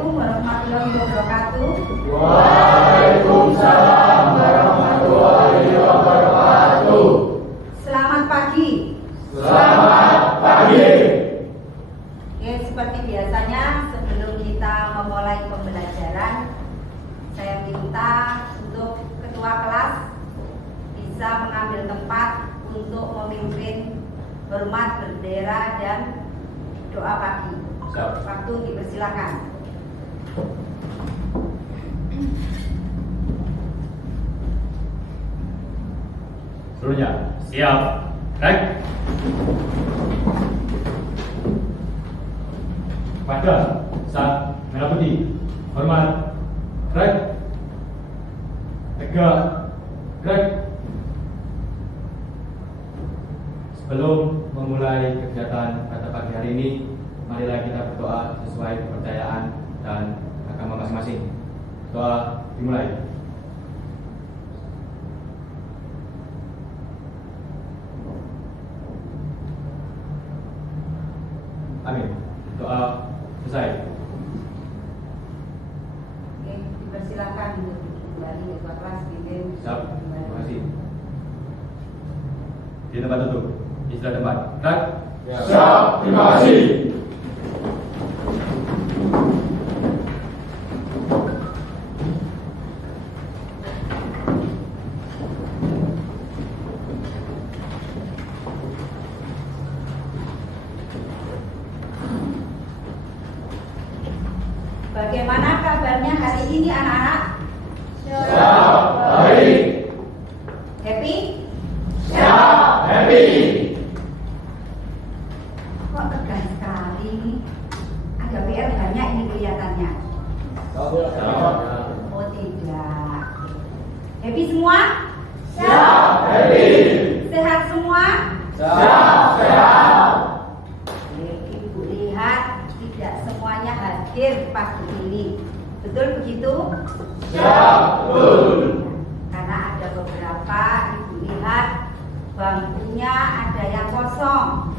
Assalamualaikum warahmatullahi wabarakatuh. Waalaikumsalam warahmatullahi wabarakatuh. Selamat pagi. Selamat pagi. Oke, seperti biasanya sebelum kita memulai pembelajaran, saya minta untuk ketua kelas bisa mengambil tempat untuk memimpin hormat bendera dan doa pagi. Waktu dipersilakan. Seluruhnya siap. Baik. Pada saat merah putih, hormat, baik. Tegak, baik. Sebelum memulai kegiatan pada pagi hari ini, marilah kita berdoa sesuai kepercayaan dan agama masing-masing. Doa dimulai. Amin. Doa selesai. Oke, dipersilakan untuk kembali ketua kelas pimpin. Siap. Terima kasih. Di tempat duduk. Istilah tempat. Baik. Siap, terima kasih. Bagaimana kabarnya hari ini anak-anak? Siap, baik. Happy? Siap, happy. Kok tegang sekali ini? Ada PR banyak ini kelihatannya. Oh tidak. Happy semua? Siap, happy. Sehat semua? Siap, sehat. Ibu lihat tidak semuanya hadir pagi ini. Betul begitu? Siap, betul. Karena ada beberapa ibu lihat bangkunya ada yang kosong.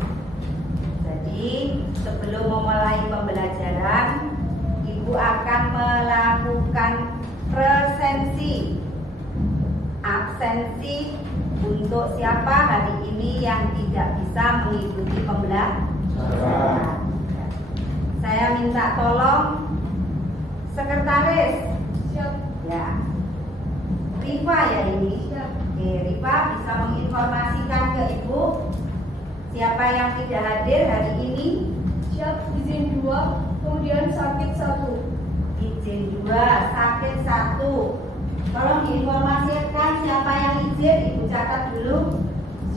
Jadi sebelum memulai pembelajaran, ibu akan melakukan presensi absensi untuk siapa hari ini yang tidak bisa mengikuti pembelajaran. Saya minta tolong sekretaris. Siap. Ya. Rifa ya ini. Siap. Oke, Rifa bisa menginformasikan ke Ibu siapa yang tidak hadir hari ini. Siap. Izin 2, kemudian sakit 1. Izin 2, sakit 1. Tolong diinformasikan siapa yang izin, Ibu catat dulu.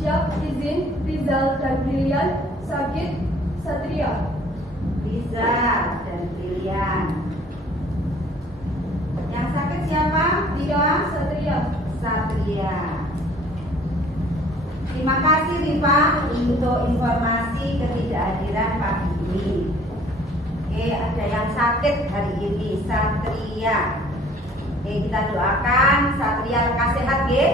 Siap. Izin Rizal dan Brilian, sakit Satria. Riza dan Brilian. Yang sakit siapa? Rifa? Satria. Satria. Terima kasih Rifa untuk informasi ketidakhadiran pagi ini. Oke, ada yang sakit hari ini, Satria. Oke, kita doakan Satria lekas sehat, Ge.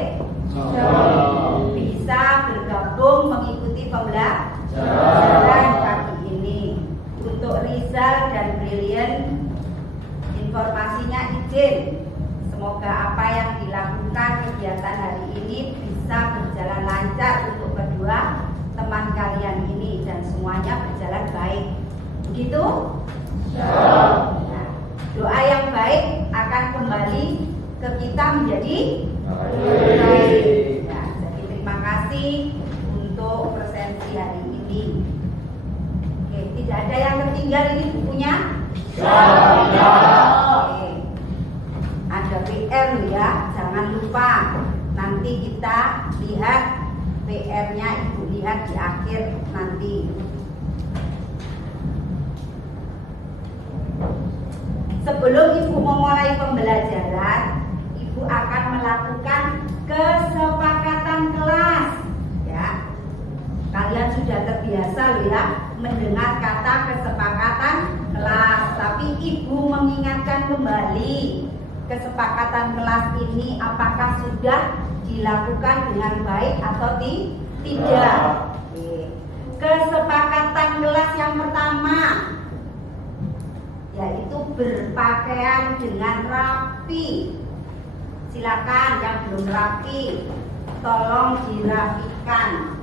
Bisa bergabung mengikuti pembelajaran pagi ini. Untuk Rizal dan Brilian, informasinya izin. Semoga apa yang dilakukan kegiatan hari ini bisa berjalan lancar untuk kedua teman kalian ini dan semuanya berjalan baik. Begitu? Siap. Nah, doa yang baik akan kembali ke kita menjadi baik. Nah, jadi terima kasih untuk presensi hari ini. Oke, tidak ada yang tertinggal ini bukunya? Oke. Ada PR ya, jangan lupa. Nanti kita lihat PR-nya, Ibu lihat di akhir nanti. Sebelum Ibu memulai pembelajaran, Ibu akan melakukan kesepakatan kelas. Ya, kalian sudah terbiasa loh ya mendengar kata kesepakatan kelas, tapi Ibu mengingatkan kembali kesepakatan kelas ini apakah sudah dilakukan dengan baik atau tidak. Oke. Kesepakatan kelas yang pertama yaitu berpakaian dengan rapi. Silakan yang belum rapi, tolong dirapikan.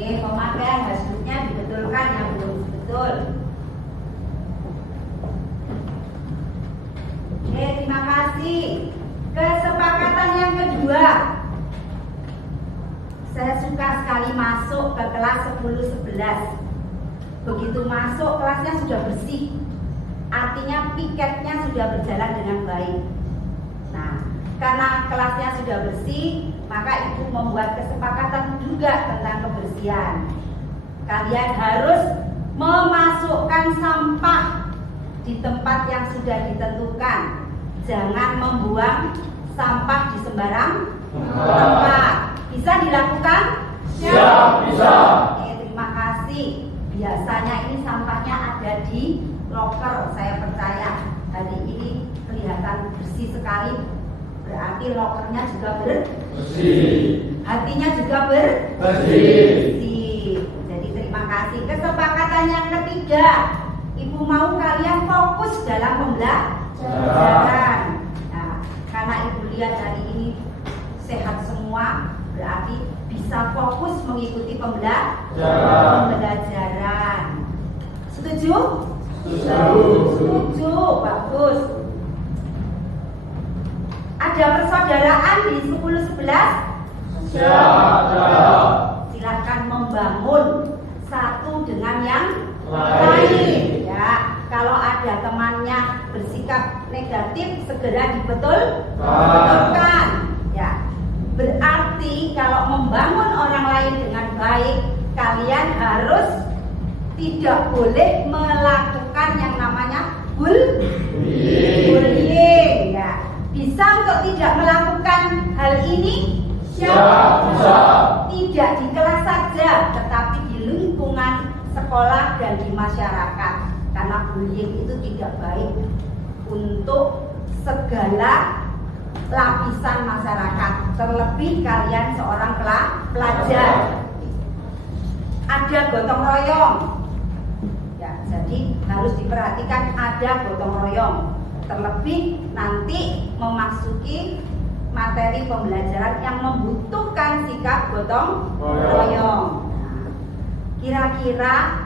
Pemakaian hasilnya dibetulkan yang belum betul. Terima kasih. Kesepakatan yang kedua, saya suka sekali masuk ke kelas 10-11. Begitu masuk kelasnya sudah bersih, artinya piketnya sudah berjalan dengan baik. Nah, karena kelasnya sudah bersih, maka ibu membuat kesepakatan juga tentang kebersihan. Kalian harus memasukkan sampah di tempat yang sudah ditentukan. Jangan membuang sampah di sembarang tempat. Bisa dilakukan? Siap, bisa. Terima kasih. Biasanya ini sampahnya ada di loker. Saya percaya hari ini kelihatan bersih sekali. Berarti lokernya juga bersih. Hatinya juga bersih. Jadi terima kasih. Kesepakatan yang ketiga, ibu mau kalian fokus dalam pembelajaran. Nah, karena ibu lihat hari ini sehat semua, berarti bisa fokus mengikuti pembelajaran. Setuju? Setuju. Bagus. Ada persaudaraan di 10-11? Siap. Silahkan membangun satu dengan yang lain. Ya, kalau ada temannya bersikap negatif, segera dibetulkan. Ya, berarti kalau membangun orang lain dengan baik, kalian harus tidak boleh melakukan yang namanya bullying. Ya, bisa untuk tidak melakukan hal ini? Siap, bisa. Tidak di kelas saja, tetapi di lingkungan sekolah dan di masyarakat. Karena bullying itu tidak baik untuk segala lapisan masyarakat. Terlebih kalian seorang pelajar. Ada gotong royong. Ya, jadi harus diperhatikan ada gotong royong. Terlebih nanti memasuki materi pembelajaran yang membutuhkan sikap gotong royong. Kira-kira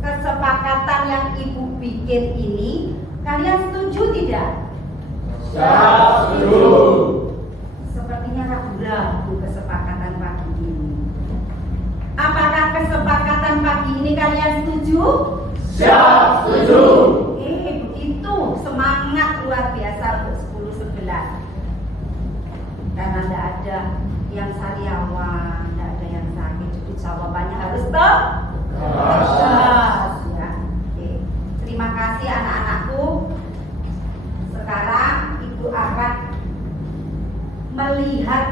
kesepakatan yang ibu bikin ini kalian setuju tidak? Setuju. Sepertinya ragu-ragu kesepakatan pagi ini. Apakah kesepakatan pagi ini kalian setuju? Siap, setuju. Begitu semangat luar biasa untuk 10-11. Karena tidak ada yang sariawan, tidak ada yang sakit, jadi jawabannya harus tegas. Ya. Oke. Terima kasih anak-anakku. Sekarang ibu akan melihat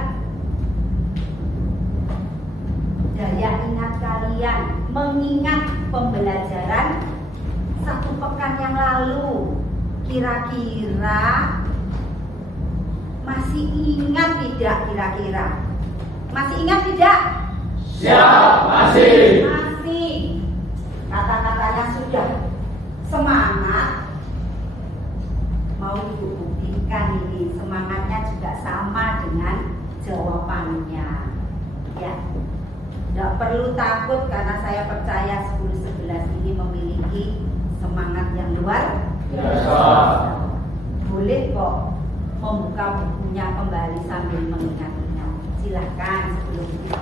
daya ingat kalian, mengingat pembelajaran satu pekan yang lalu. Kira-kira masih ingat tidak kira-kira? Masih ingat tidak? Siap, masih. Masih. Kata-katanya sudah semangat. Mau ibu buktikan ini semangatnya juga sama dengan jawabannya. Ya. Tidak perlu takut karena saya percaya 10-11 ini memiliki semangat yang luar biasa. Boleh kok membuka bukunya kembali sambil mengingat-ingat. Silahkan sebelum itu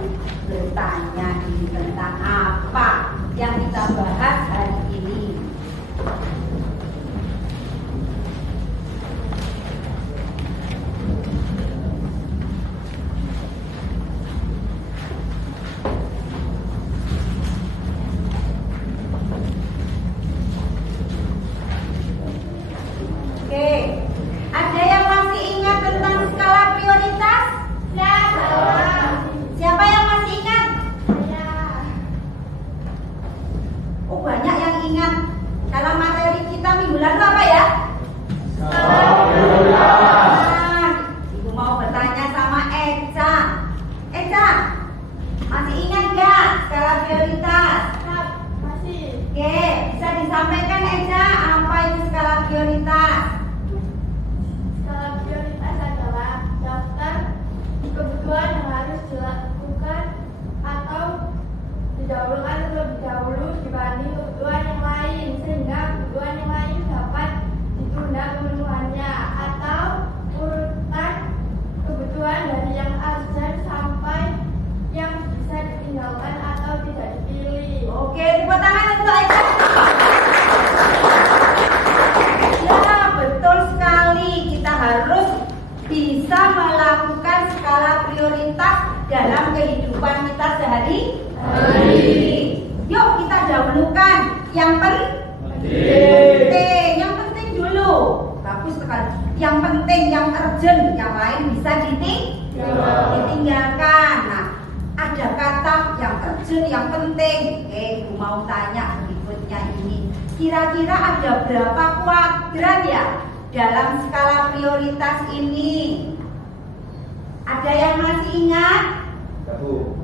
bertanya ini tentang apa yang kita bahas hari ini. Oke, ada yang masih ingat tentang skala prioritas? Ya. Siapa yang masih ingat? Ya. Oh, banyak yang ingat. Dalam materi kita minggu lalu apa ya? Skala prioritas. Ibu mau bertanya sama Eca. Eca, masih ingat gak skala prioritas? disampaikan Eja, apa itu skala prioritas? Skala prioritas adalah daftar kebutuhan yang harus dilakukan atau didahulukan terlebih dahulu dibanding kebutuhan yang lain, sehingga kebutuhan yang lain dapat ditunda pemenuhannya, atau urutan kebutuhan dari yang urgent sampai yang bisa ditinggalkan atau tidak dipilih. Oke, tepuk tangan untuk Eja. Ya, betul sekali. Kita harus bisa melakukan skala prioritas dalam kehidupan kita sehari-hari. Yuk kita dahulukan yang penting. Yang penting dulu. Bagus sekali. Yang penting, yang urgent, yang lain bisa ditinggalkan. Nah, ada kata yang urgent, yang penting. Aku mau tanya berikutnya ini. Kira-kira ada berapa kuadran ya dalam skala prioritas ini? Ada yang masih ingat? Satu.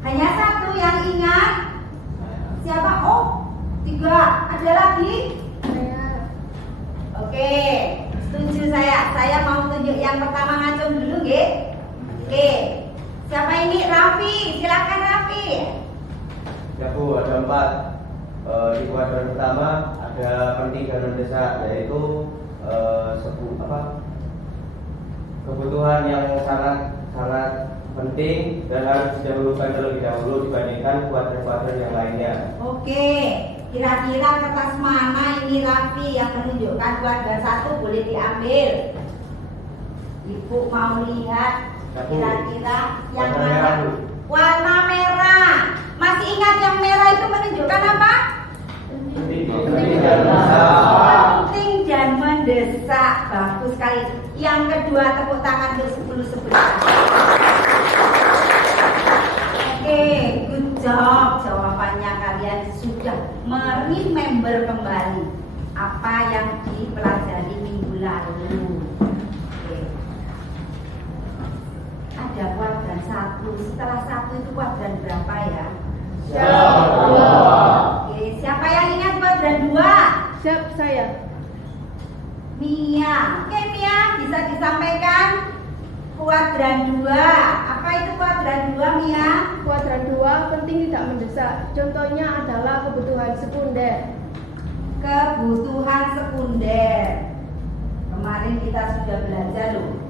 Hanya satu yang ingat? Siapa? Oh, 3. Ada lagi? Oke, setuju saya. Saya mau tunjuk yang pertama, ngacung dulu, nggih. Oke. Siapa ini? Raffi. Silakan Raffi. Ya Bu, ada 4. Di kuadran pertama ada penting dan mendesak, yaitu kebutuhan yang sangat penting dan harus didahulukan terlebih dahulu dibandingkan kuadran-kuadran yang lainnya. Oke, kira-kira kertas mana ini Raffi yang menunjukkan kuadran 1 boleh diambil. Ibu mau lihat kira-kira yang Warna mana? merah, Bu. Warna merah. Masih ingat yang merah itu menunjukkan apa? Penting dan mendesak. Penting dan mendesak. Bagus sekali. Yang kedua, tepuk tangan untuk 10 sebelah. Oke, good job. Jawabannya kalian sudah meremember kembali apa yang dipelajari minggu lalu. Oke. Ada kuadran 1. Setelah 1 itu kuadran berapa ya? Oke, siapa yang ingat kuadran 2? Siap, saya. Mia. Oke Mia, bisa disampaikan kuadran 2. Apa itu kuadran 2 Mia? Kuadran 2 penting tidak mendesak. Contohnya adalah kebutuhan sekunder. Kebutuhan sekunder. Kemarin kita sudah belajar loh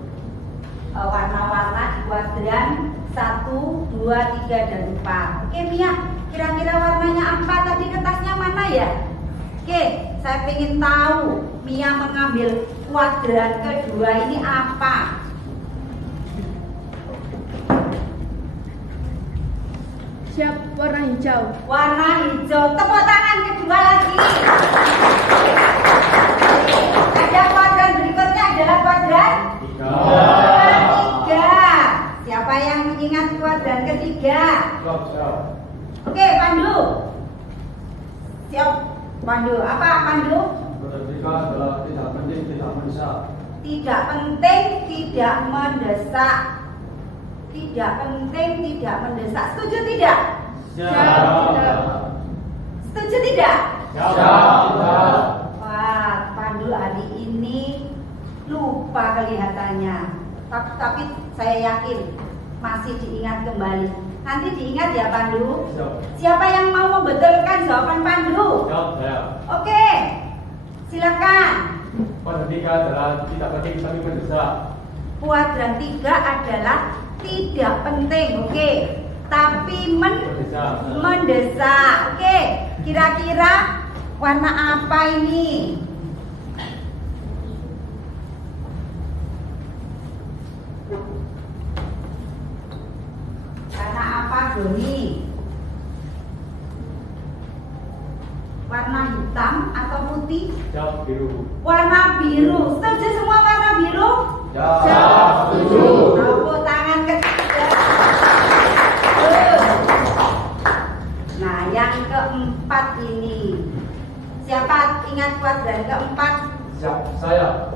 warna-warna di kuadran 1, 2, 3, dan 4. Oke Mia, kira-kira warnanya apa tadi, kertasnya mana ya? Oke, saya ingin tahu Mia mengambil kuadran kedua ini apa? Siap, warna hijau. Warna hijau. Tepuk tangan kedua lagi. Ada kuadran berikutnya adalah kuadran 3. Siapa yang mengingat kuadran ketiga? Oke, Pandu. Siap, Pandu. Apa Pandu? Kuadran 3 adalah tidak penting, tidak mendesak. Tidak penting, tidak mendesak. Tidak penting, tidak mendesak. Setuju tidak? Setuju tidak? Wah, Pandu hari ini lupa kelihatannya. Tapi saya yakin masih diingat kembali. Nanti diingat ya Pandu. Siapa yang mau membetulkan jawaban Pandu? Oke, silakan. Kuadran 3 adalah tidak penting tapi mendesak. Kuadran 3 adalah tidak penting, oke, tapi mendesak. Oke, kira-kira warna apa ini? Warna apa Doni? Warna hitam atau putih? Biru. Warna biru. Setuju semua warna biru? Setuju. Tepuk tangan ketiga. Nah, yang keempat ini. Siapa ingat kuadran keempat? Saya.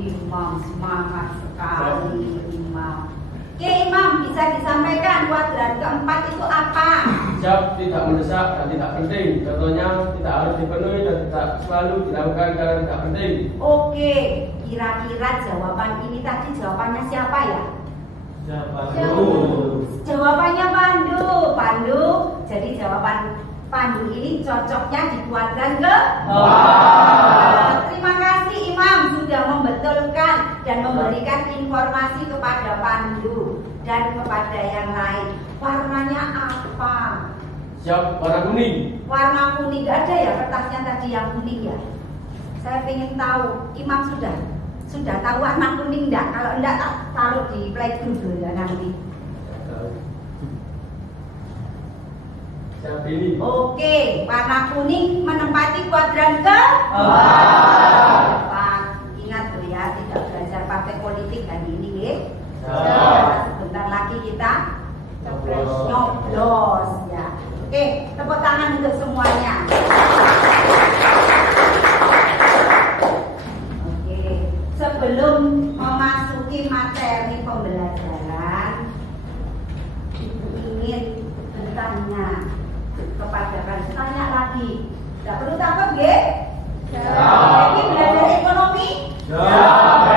Imam, semangat sekali Imam. Oke Imam, bisa disampaikan kuadran keempat itu apa? Siap, tidak mendesak dan tidak penting. Contohnya tidak harus dipenuhi dan tidak selalu dilakukan karena tidak penting. Oke, kira-kira jawaban ini tadi jawabannya siapa ya? Jawabannya Pandu. Pandu, jadi jawaban Pandu ini cocoknya di kuadran ke? Terima kasih Imam sudah membetulkan dan memberikan informasi kepada Pandu dan kepada yang lain. Warnanya apa? Siap, warna kuning. Warna kuning, gak ada ya kertasnya tadi yang kuning ya? Saya ingin tahu, Imam sudah tahu warna kuning enggak? Kalau enggak tak taruh di playgroup dulu ya nanti. Siap ini. Oke, warna kuning menempati kuadran ke? Ingat tuh ya, tidak belajar partai politik hari ini ya. Sebentar lagi kita nyoblos ya. Oke, tepuk tangan untuk semuanya. Oke, sebelum memasuki materi pembelajaran, Ibu ingin bertanya kepada kalian. Tanya lagi. Tidak perlu takut, ya? Jadi belajar ekonomi?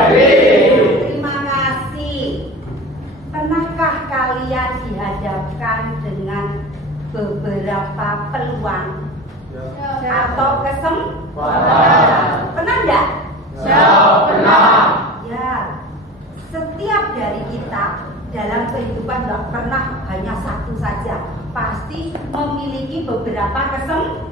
Terima kasih. Pernahkah kalian dihadapkan dengan beberapa peluang atau kesempatan? Pernah enggak? Pernah. Ya, setiap dari kita dalam kehidupan enggak pernah hanya satu saja, pasti memiliki beberapa kesempatan.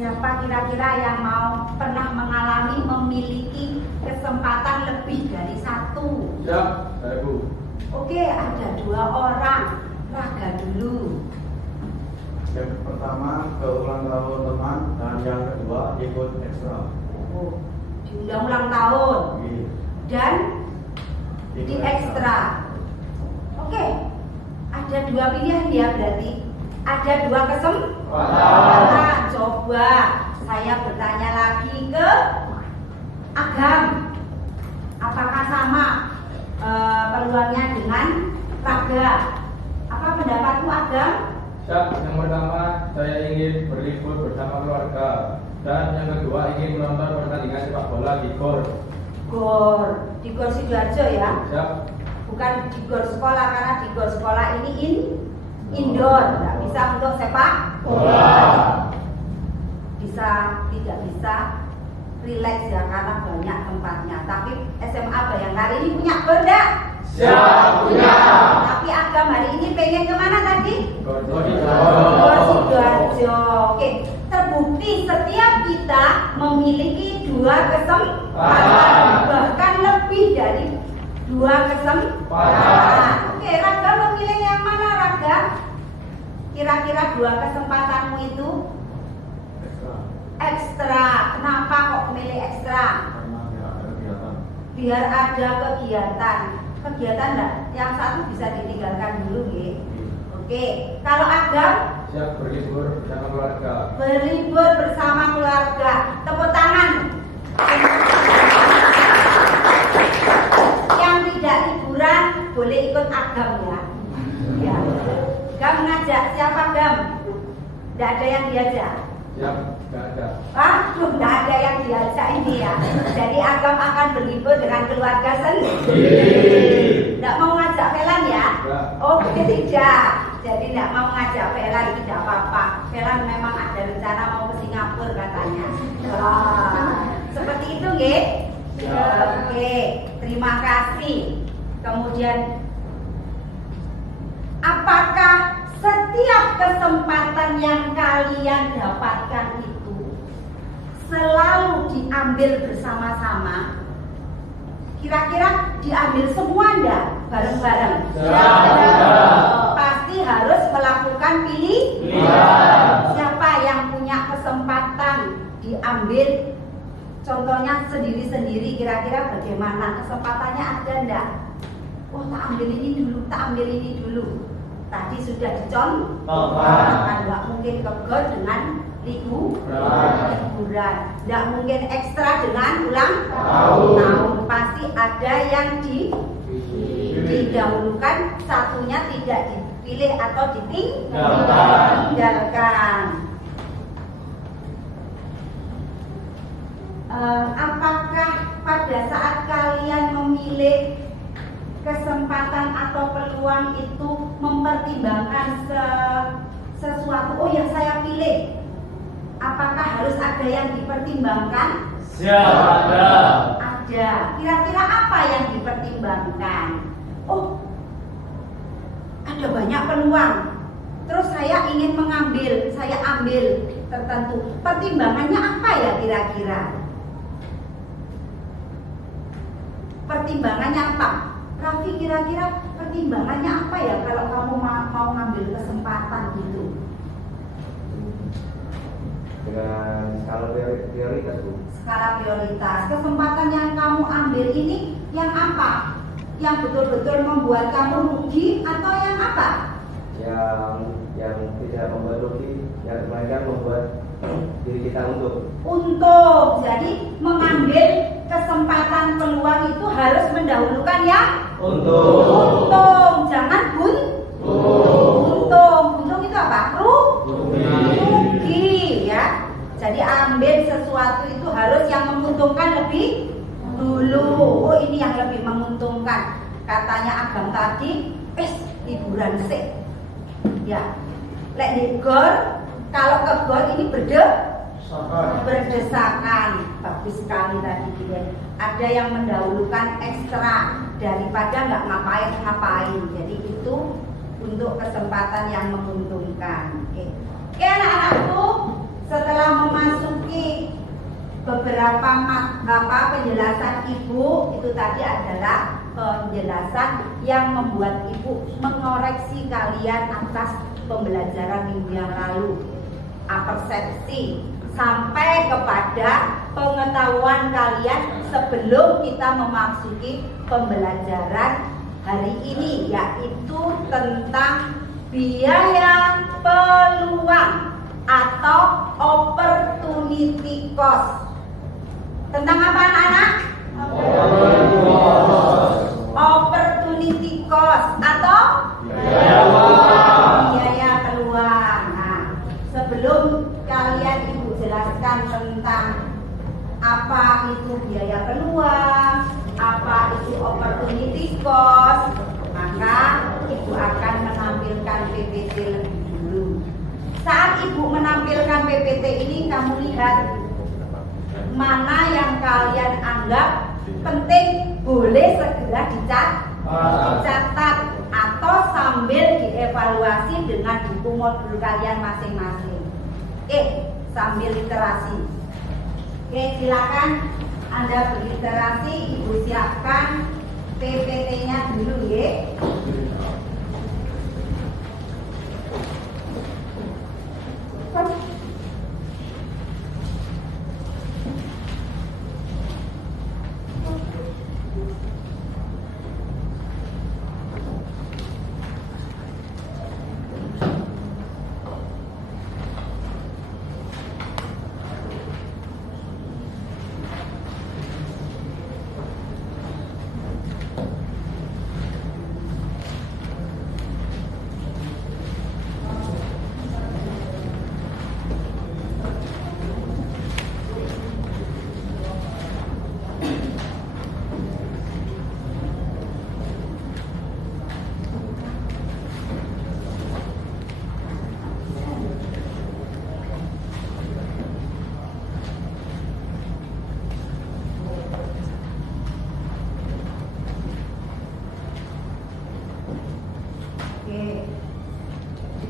Siapa kira-kira yang mau pernah mengalami memiliki kesempatan lebih dari satu? Siap, saya Bu. Oke, ada 2 orang. Raga dulu. Yang pertama ke ulang tahun teman dan yang kedua ikut ekstra. Oh, diundang ulang tahun dan di ekstra. Oke, ada 2 pilihan ya berarti. Ada 2 kesempatan. Coba saya bertanya lagi ke Agam. Apakah sama peluangnya dengan Raga? Apa pendapatmu Agam? Siap, yang pertama saya ingin berlibur bersama keluarga dan yang kedua ingin menonton pertandingan sepak bola di GOR. GOR di GOR Sidoarjo ya? Siap. Bukan di GOR sekolah, karena di GOR sekolah ini indoor, nggak bisa untuk sepak bola. Bisa, tidak bisa, relax ya karena banyak tempatnya. Tapi SMA Bayangkari ini punya GOR enggak? Siap, punya. Tapi Agam hari ini pengen kemana tadi? GOR Sidoarjo. Oke, terbukti setiap kita memiliki 2 kesempatan, bahkan lebih dari 2 kesempatan. Oke, Raga memilih yang mana Raga? Kira-kira 2 kesempatanmu itu? Ekstra. Kenapa kok memilih ekstra? Biar ada kegiatan. Kegiatan enggak? Yang satu bisa ditinggalkan dulu ya. Oke, kalau Agam? Siap, berlibur bersama keluarga. Berlibur bersama keluarga. Tepuk tangan. Yang tidak liburan boleh ikut Agam ya. Ya. Gam ngajak siapa Gam? Tidak ada yang diajak. Siap, nggak ada. Waduh, tidak ada yang diajak ini ya. Jadi Agam akan berlibur dengan keluarga sendiri. Tidak mau ngajak Velan ya? Oh tidak. Jadi tidak mau ngajak Velan, tidak apa-apa. Velan memang ada rencana mau ke Singapura katanya. Wah, seperti itu nggih? Oke, terima kasih. Kemudian, apakah setiap kesempatan yang kalian dapatkan itu selalu diambil bersama-sama? Kira-kira diambil semua enggak? Bareng-bareng? Pasti harus melakukan pilihan. Siapa yang punya kesempatan diambil? Contohnya sendiri-sendiri, kira-kira bagaimana? Kesempatannya ada enggak? Oh, tak ambil ini dulu, tak ambil ini dulu. Tadi sudah dicontohkan, nggak mungkin ke GOR dengan liburan. Tidak mungkin ekstra dengan ulang tahun. Pasti ada yang didahulukan, satunya tidak dipilih atau ditinggalkan. Apakah pada saat kalian memilih kesempatan atau peluang itu mempertimbangkan sesuatu? Oh ya, saya pilih. Apakah harus ada yang dipertimbangkan? Ada. Ada. Kira-kira apa yang dipertimbangkan? Oh, ada banyak peluang. Terus saya ingin mengambil, saya ambil tertentu. Pertimbangannya apa ya kira-kira? Pertimbangannya apa? Raffi, kira-kira pertimbangannya apa ya kalau kamu mau ngambil kesempatan gitu? Dengan skala prioritas, Bu. Skala prioritas. Kesempatan yang kamu ambil ini yang apa? Yang betul-betul membuat kamu rugi atau yang apa? Yang tidak membuat rugi, yang melainkan membuat diri kita untung. Jadi mengambil kesempatan peluang itu harus mendahulukan yang untung. Jangan untung. Untung itu apa? Rugi ya. Jadi ambil sesuatu itu harus yang menguntungkan lebih dulu. Oh, ini yang lebih menguntungkan. Katanya Agam tadi, liburan sih. Ya. Lek di gor, kalau ke gor ini berdesakan. Bagus sekali tadi dia. Ada yang mendahulukan ekstra daripada nggak ngapain. Jadi itu untuk kesempatan yang menguntungkan. Oke, anak-anakku, setelah memasuki beberapa penjelasan ibu, itu tadi adalah penjelasan yang membuat ibu mengoreksi kalian atas pembelajaran minggu yang lalu, persepsi sampai kepada pengetahuan kalian sebelum kita memasuki pembelajaran hari ini, yaitu tentang biaya peluang atau opportunity cost. Tentang apa anak-anak? Opportunity cost atau biaya peluang. Nah, sebelum kalian ibu jelaskan tentang apa itu biaya peluang, apa itu opportunity cost, maka ibu akan menampilkan PPT lebih dulu. Saat ibu menampilkan PPT ini, kamu lihat mana yang kalian anggap penting, boleh segera dicatat atau sambil dievaluasi dengan buku modul kalian masing-masing. Sambil literasi. Silakan Anda berliterasi, ibu siapkan PPT-nya dulu ya.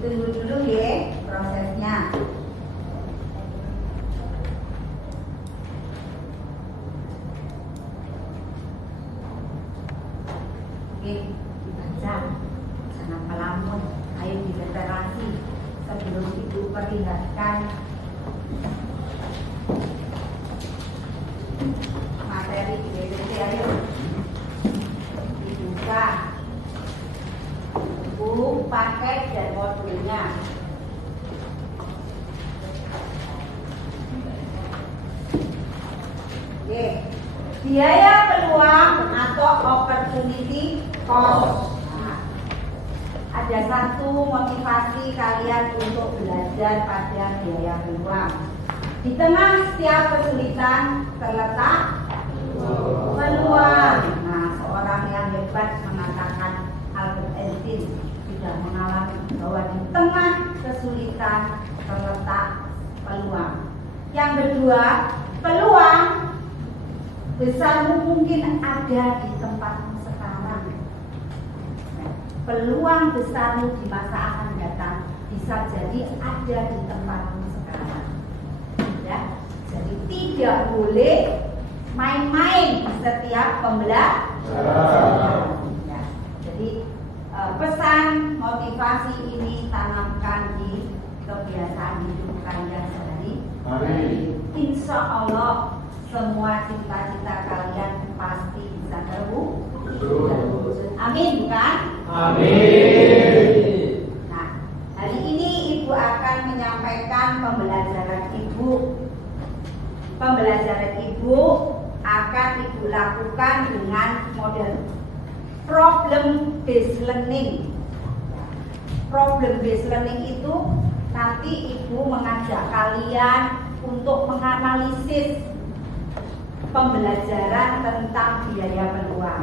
Tunggu dulu ya prosesnya. Dibaca, jangan melamun. Ayo diliterasi sebelum ibu perlihatkan materi di PPT. Ayo dibuka buku, paket, dan modulnya. biaya peluang atau opportunity cost. Nah, ada satu motivasi kalian untuk belajar pada biaya peluang. Di tengah setiap kesulitan terletak peluang. Nah, seorang yang hebat mengatakan, Albert Einstein sudah mengalami bahwa di tengah kesulitan terletak peluang. Yang kedua, peluang besarmu mungkin ada di tempatmu sekarang. Peluang besarmu di masa akan datang bisa jadi ada di tempatmu sekarang. Ya, jadi tidak boleh main-main di setiap pembelajaran. Ya, jadi pesan motivasi ini tanamkan di kebiasaan hidup kalian sehari-hari. Insya Allah semua cita-cita kalian pasti bisa terwujud. Amin, bukan? Amin. Nah, hari ini Ibu akan menyampaikan pembelajaran Ibu. Pembelajaran Ibu akan Ibu lakukan dengan model problem based learning. Problem based learning itu nanti Ibu mengajak kalian untuk menganalisis pembelajaran tentang biaya peluang.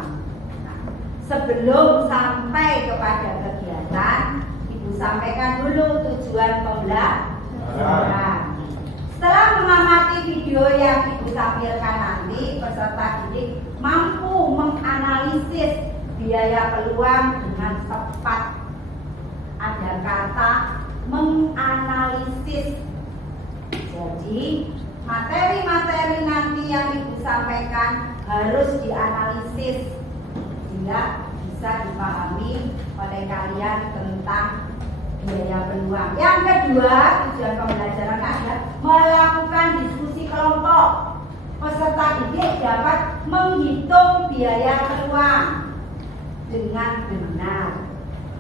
Nah, sebelum sampai kepada kegiatan, Ibu sampaikan dulu tujuan pembelajaran. Setelah mengamati video yang Ibu tampilkan nanti, peserta didik mampu menganalisis biaya peluang dengan tepat. Ada kata menganalisis. Jadi materi-materi nanti yang Ibu sampaikan harus dianalisis sehingga bisa dipahami oleh kalian tentang biaya peluang. Yang kedua, tujuan pembelajaran adalah melakukan diskusi kelompok. Peserta didik dapat menghitung biaya peluang dengan benar.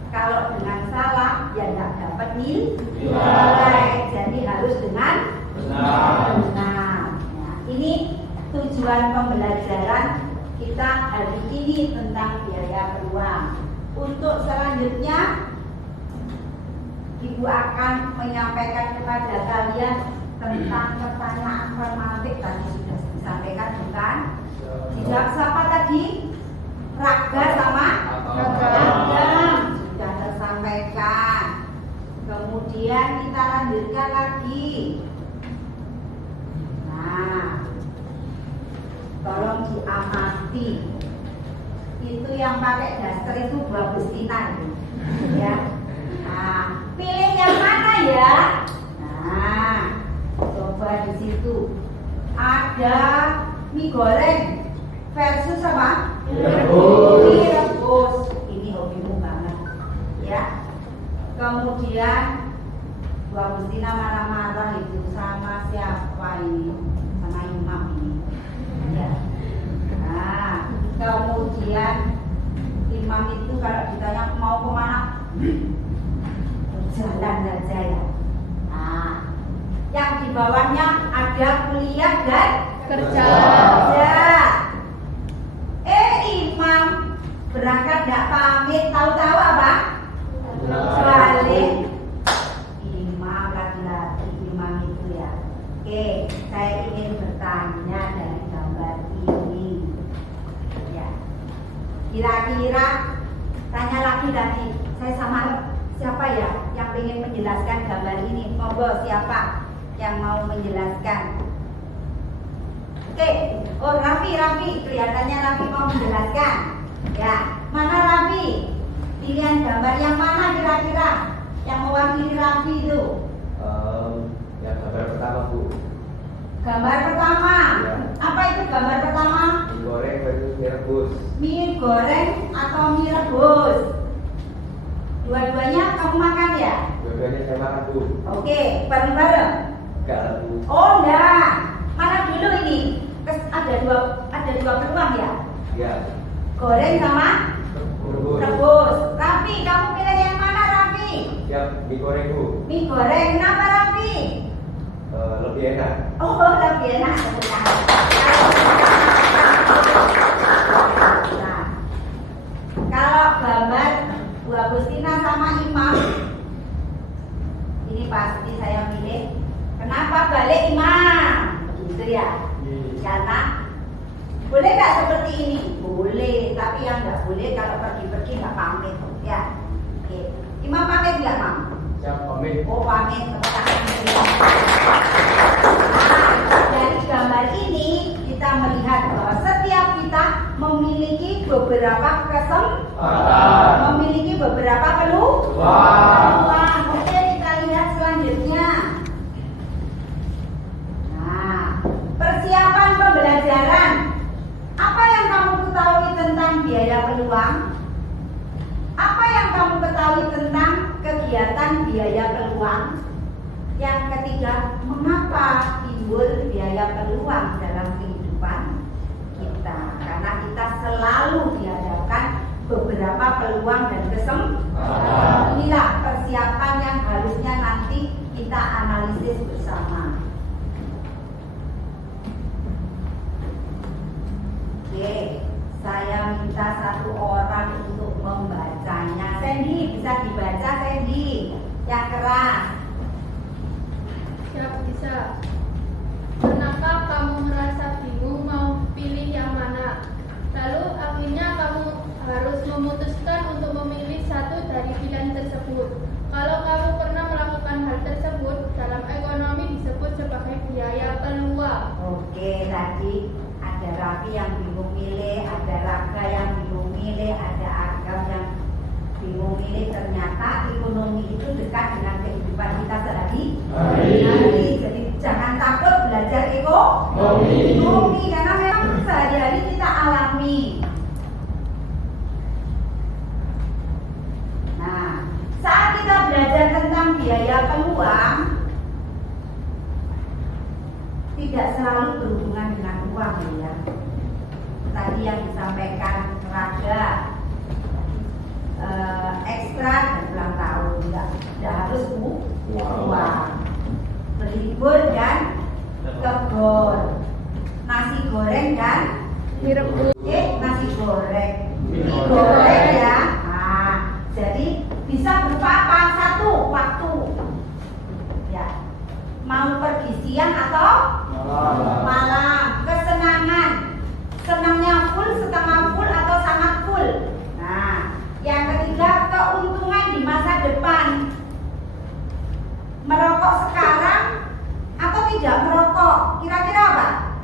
Kalau dengan salah, ya tidak dapat nilai. Jadi harus dengan benar. Nah, ini tujuan pembelajaran kita hari ini tentang biaya peluang. Untuk selanjutnya, Ibu akan menyampaikan kepada kalian tentang pertanyaan formatif tadi sudah disampaikan, bukan? Dijawab siapa tadi? Raga sama Raga sudah tersampaikan. Kemudian kita lanjutkan lagi. Nah, tolong diamati. Itu yang pakai daster itu Bu Agustina itu, ya. Nah, pilih yang mana ya? Nah, coba di situ ada mie goreng versus apa? Mie rebus. Ini hobimu banget, ya. Kemudian Bu Agustina marah-marah itu sama siapa ini? Sama imam ini, ya. Nah, kemudian imam itu kalau ditanya mau kemana? Jalan saja ya. Nah, yang di bawahnya ada kuliah dan kerja. Imam berangkat nggak pamit, tahu-tahu apa? Balik. Imam laki-laki, imam itu ya. Oke, saya ingin bertanya dari gambar ini. Ya, kira-kira tanya lagi. Saya sama siapa ya yang ingin menjelaskan gambar ini? Monggo, siapa yang mau menjelaskan? Oke, oh Raffi, kelihatannya Raffi mau menjelaskan. Ya, mana Raffi? Pilihan gambar yang mana kira-kira yang mewakili Raffi itu? Yang gambar pertama, Bu. Gambar pertama. Ya. Apa itu gambar pertama? Mie goreng versus mie rebus. Mie goreng atau mie rebus? Dua-duanya kamu makan ya? Dua-duanya saya makan, Bu. Oke, bareng-bareng. Enggak lah, Bu. Oh enggak. Mana dulu ini? Ada dua peluang ya? Ya. Goreng sama Rebus. rebus. Raffi, kamu pilih yang mana Raffi? Siap, mie goreng, Bu. Mie goreng. Kenapa Raffi? Lebih enak. Oh, lebih enak. Nah, kalau gambar Bu Agustina sama Imam, ini pasti saya pilih. Kenapa balik Imam? Gitu ya. Karena boleh nggak seperti ini? Boleh, tapi yang nggak boleh kalau pergi-pergi nggak pamit, ya. Oke. Imam pamit nggak, Mam? Siap pamit. Oh, pamit. Nah, dari gambar ini kita melihat bahwa setiap kita memiliki beberapa memiliki beberapa peluang. Oke, kita lihat selanjutnya. Nah, persiapan pembelajaran. Apa yang kamu ketahui tentang biaya peluang? Apa yang kamu ketahui tentang kegiatan biaya peluang? Yang ketiga, mengapa timbul biaya peluang dalam kehidupan kita? Karena kita selalu dihadapkan beberapa peluang dan kesempatan. Inilah persiapan yang harusnya nanti kita analisis bersama. Oke, saya minta satu orang untuk membacanya. Sandy, bisa dibaca Sandy? Yang keras. Siap, bisa. Pernahkah kamu merasa bingung mau pilih yang mana? Lalu akhirnya kamu harus memutuskan untuk memilih satu dari pilihan tersebut. Kalau kamu pernah melakukan hal tersebut, dalam ekonomi disebut sebagai biaya peluang. Oke, tadi ada Raffi yang bingung milih, ada Raga yang bingung milih, ada Agam yang bingung milih. Ternyata ekonomi itu dekat dengan kehidupan kita sehari-hari. Jadi jangan takut belajar ekonomi karena memang sehari-hari kita alami. Nah, saat kita belajar tentang biaya peluang, tidak selalu berhubungan dengan uang, ya. Tadi yang disampaikan Raga, ekstra dan ulang tahun, tidak harus uang. Berlibur dan kebun, nasi goreng dan nasi goreng, mie goreng ya. Nah, jadi bisa berupa apa? Satu, waktu. Ya, mau pergi siang atau malam, kesenangan, senangnya full, setengah full atau sangat full. Nah, yang ketiga, keuntungan di masa depan. Merokok sekarang atau tidak merokok? Kira-kira apa?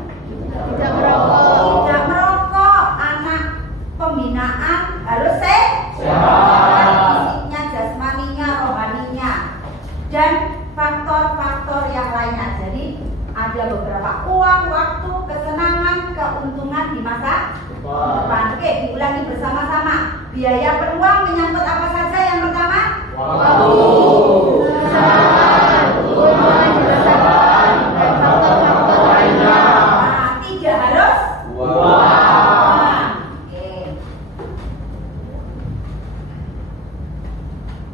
Tidak merokok. Tidak merokok. Anak pembinaan harus sehat, fisiknya, jasmaninya, rohaninya, dan faktor-faktor yang lainnya. Jadi ada beberapa uang, waktu, kesenangan, keuntungan di masa depan. Oke, diulangi bersama-sama. Biaya peluang menyangkut apa saja? Yang pertama, Waktu. Keuntungan di masa depan dan faktor-faktor lainnya. nah, tidak harus uang. Oke.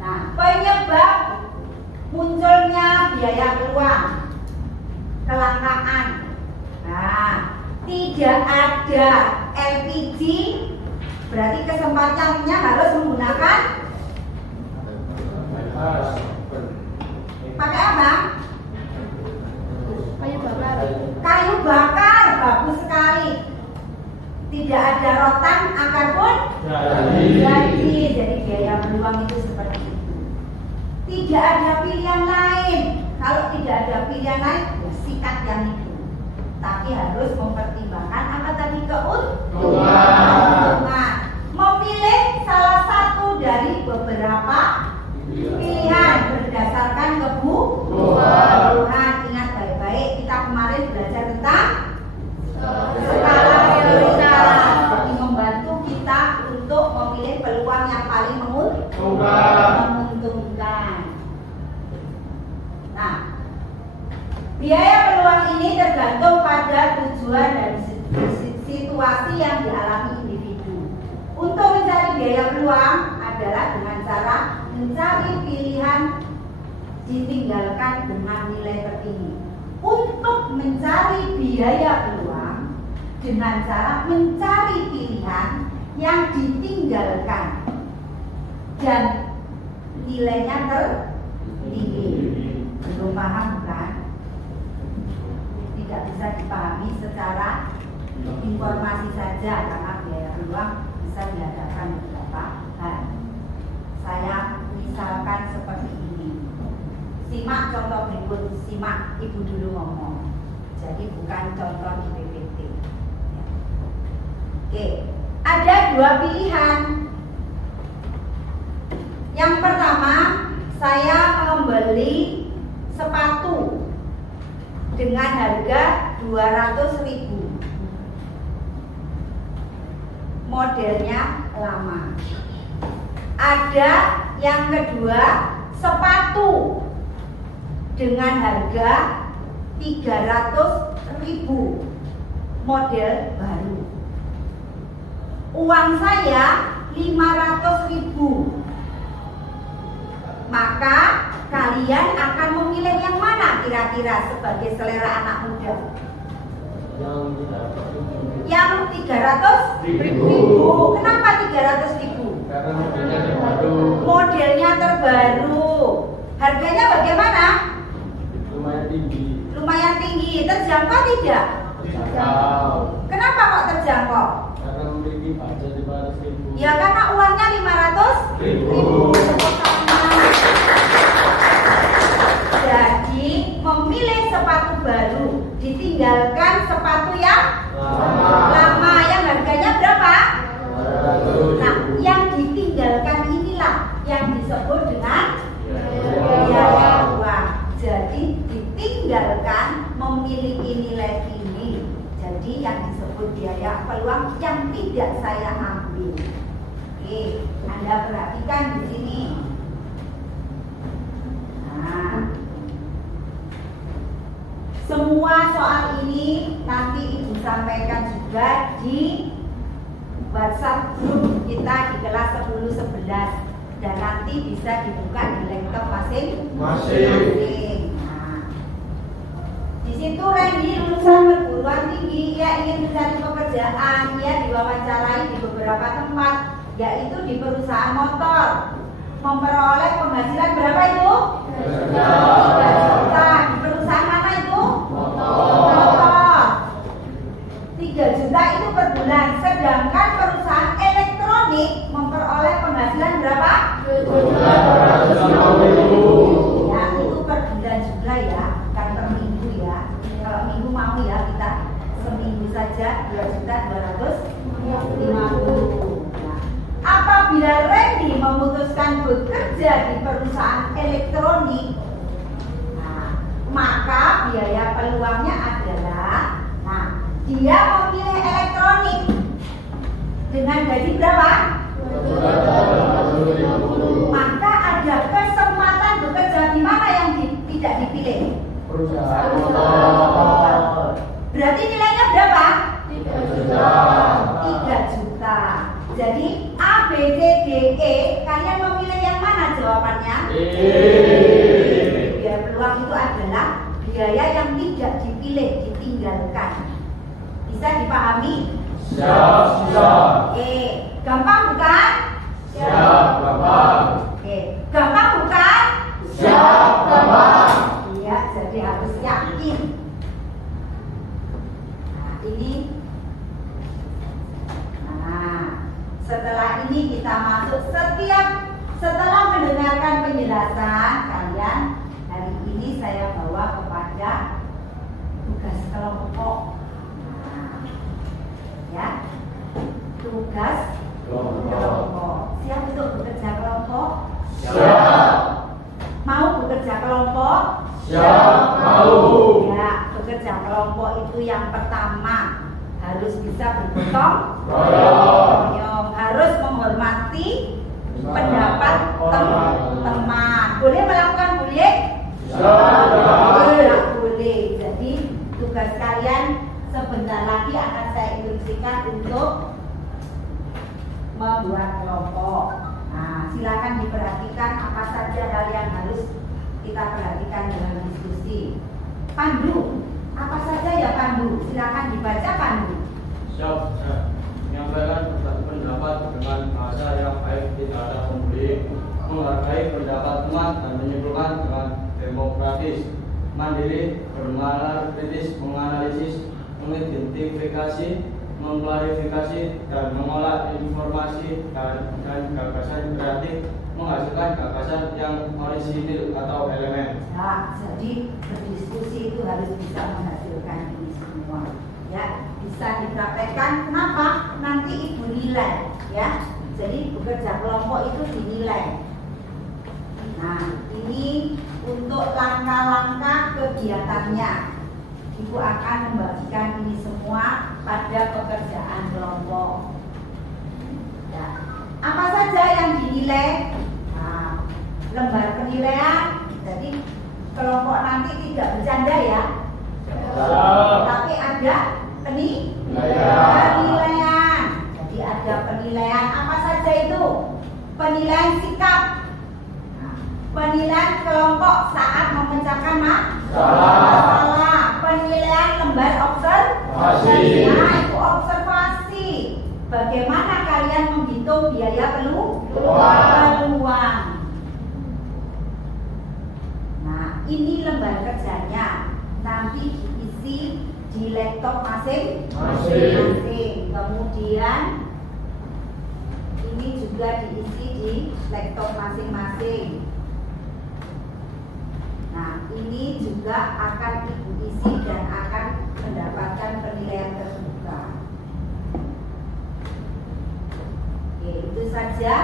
Nah, penyebab munculnya biaya peluang, kelangkaan. Nah, tidak ada LPG, berarti kesempatannya harus menggunakan pakai apa? Kayu bakar. Kayu bakar, bagus sekali. Tidak ada rotan, akar pun jadi biaya peluang itu seperti itu. Tidak ada pilihan lain. Kalau tidak ada pilihan lain, ya sikat yang itu. Tapi harus mempertimbangkan apa tadi? Keuntungan. Memilih salah satu dari beberapa pilihan berdasarkan kebutuhan. Ingat baik-baik, kita kemarin belajar tentang skala prioritas. Ini membantu kita untuk memilih peluang yang paling menguntungkan. Nah, biaya peluang ini tergantung pada tujuan dan situasi yang dialami individu. Untuk mencari biaya peluang adalah dengan cara mencari pilihan ditinggalkan dengan nilai tertinggi. Untuk mencari biaya peluang dengan cara mencari pilihan yang ditinggalkan dan nilainya tertinggi. Belum paham bukan? Tidak bisa dipahami secara informasi saja karena biaya peluang bisa diadakan beberapa hal. Saya misalkan seperti ini. Simak contoh berikut, simak ibu dulu ngomong. Jadi bukan contoh di PPT. Oke, ada dua pilihan. Yang pertama, saya membeli sepatu dengan harga 200.000. Modelnya lama. Ada yang kedua, sepatu dengan harga 300.000, model baru. Uang saya 500.000. Maka kalian akan memilih yang mana kira-kira sebagai selera anak muda? Yang 300.000. Kenapa 300.000? Karena modelnya terbaru. Modelnya terbaru. Harganya bagaimana? Lumayan tinggi. Lumayan tinggi. Terjangkau tidak? Terjangkau. Kenapa kok terjangkau? Karena memiliki budget 500.000. Ya karena uangnya 500.000. Jadi memilih sepatu baru ditinggalkan sepatu yang lama yang harganya berapa? Nah, yang ditinggalkan inilah yang disebut dengan biaya uang. Jadi ditinggalkan memiliki nilai tinggi. Jadi yang disebut biaya peluang yang tidak saya ambil. Oke, Anda perhatikan di sini. Nah, semua soal ini nanti Ibu sampaikan juga di WhatsApp group kita di kelas 10-11 dan nanti bisa dibuka di laptop masing-masing. Nah, di situ Randy lulusan perguruan tinggi, ia ingin mencari pekerjaan, ia diwawancarai di beberapa tempat, yaitu di perusahaan motor. Memperoleh penghasilan berapa itu? 3 juta. Di perusahaan mana itu? Motor. 3 juta itu per bulan. Sedangkan perusahaan elektronik memperoleh penghasilan berapa? 250.000. Ya, itu per bulan juga ya, bukan per minggu ya. Kalau minggu mau ya kita seminggu saja 2.250.000. Apabila Randy memutuskan bekerja di perusahaan elektronik, nah, maka biaya peluangnya adalah, nah, dia memilih elektronik dengan gaji berapa? 250.000. Maka ada kesempatan bekerja di mana yang tidak dipilih? Perusahaan motor. Berarti nilainya berapa? 3 juta. 3 juta. Jadi A, B, C, D, E, kalian memilih yang mana jawabannya? Biaya peluang itu adalah biaya yang tidak dipilih, ditinggalkan. Bisa dipahami? Siap. Gampang bukan? Siap, gampang. Gampang bukan? Siap, gampang. Iya, jadi harus yakin. Nah, ini. Nah, setelah ini kita masuk setelah mendengarkan penjelasan kalian, hari ini saya bawa kepada tugas kelompok. Nah, ya, tugas kelompok. Siap untuk bekerja kelompok? Siap. Mau bekerja kelompok? Siap, mau. Ya, bekerja kelompok itu yang pertama harus bisa bergotong royong, harus menghormati pendapat teman-teman. Boleh melakukan boleh? Tidak boleh. Jadi tugas kalian sebentar lagi akan saya instruksikan untuk membuat kelompok. Nah, silakan diperhatikan apa saja hal yang harus kita perhatikan dalam diskusi. Pandu, apa saja ya pandu? Silakan dibaca pandu. Siap, saya menyampaikan pendapat dengan bahasa yang baik, tidak ada pembuli, menghargai pendapat teman dan menyimpulkan dengan demokratis, mandiri, bernalar kritis, menganalisis, mengidentifikasi, mengklarifikasi, dan mengolah informasi dan gagasan kreatif, menghasilkan gagasan yang orisinil atau elemen. Nah, jadi berdiskusi itu harus bisa menghasilkan ini semua, ya, bisa dipraktekkan. Kenapa? Nanti ibu nilai, ya. Jadi bekerja kelompok itu dinilai. Nah, ini untuk langkah-langkah kegiatannya. Ibu akan membagikan ini semua pada pekerjaan kelompok. Ya. Apa saja yang dinilai? Nah, lembar penilaian. Jadi kelompok nanti tidak bercanda ya. Tapi ada penilaian. Jadi ada penilaian. Apa saja itu? Penilaian sikap. Penilaian kelompok saat memecahkan masalah. Penilaian lembar observasi. Nah, itu observasi. Bagaimana kalian menghitung biaya peluang. Nah, ini lembar kerjanya. Nanti diisi di laptop masing-masing. Kemudian ini juga diisi di laptop masing-masing. Nah, ini juga akan ibu isi dan akan mendapatkan penilaian terbuka. Oke, itu saja.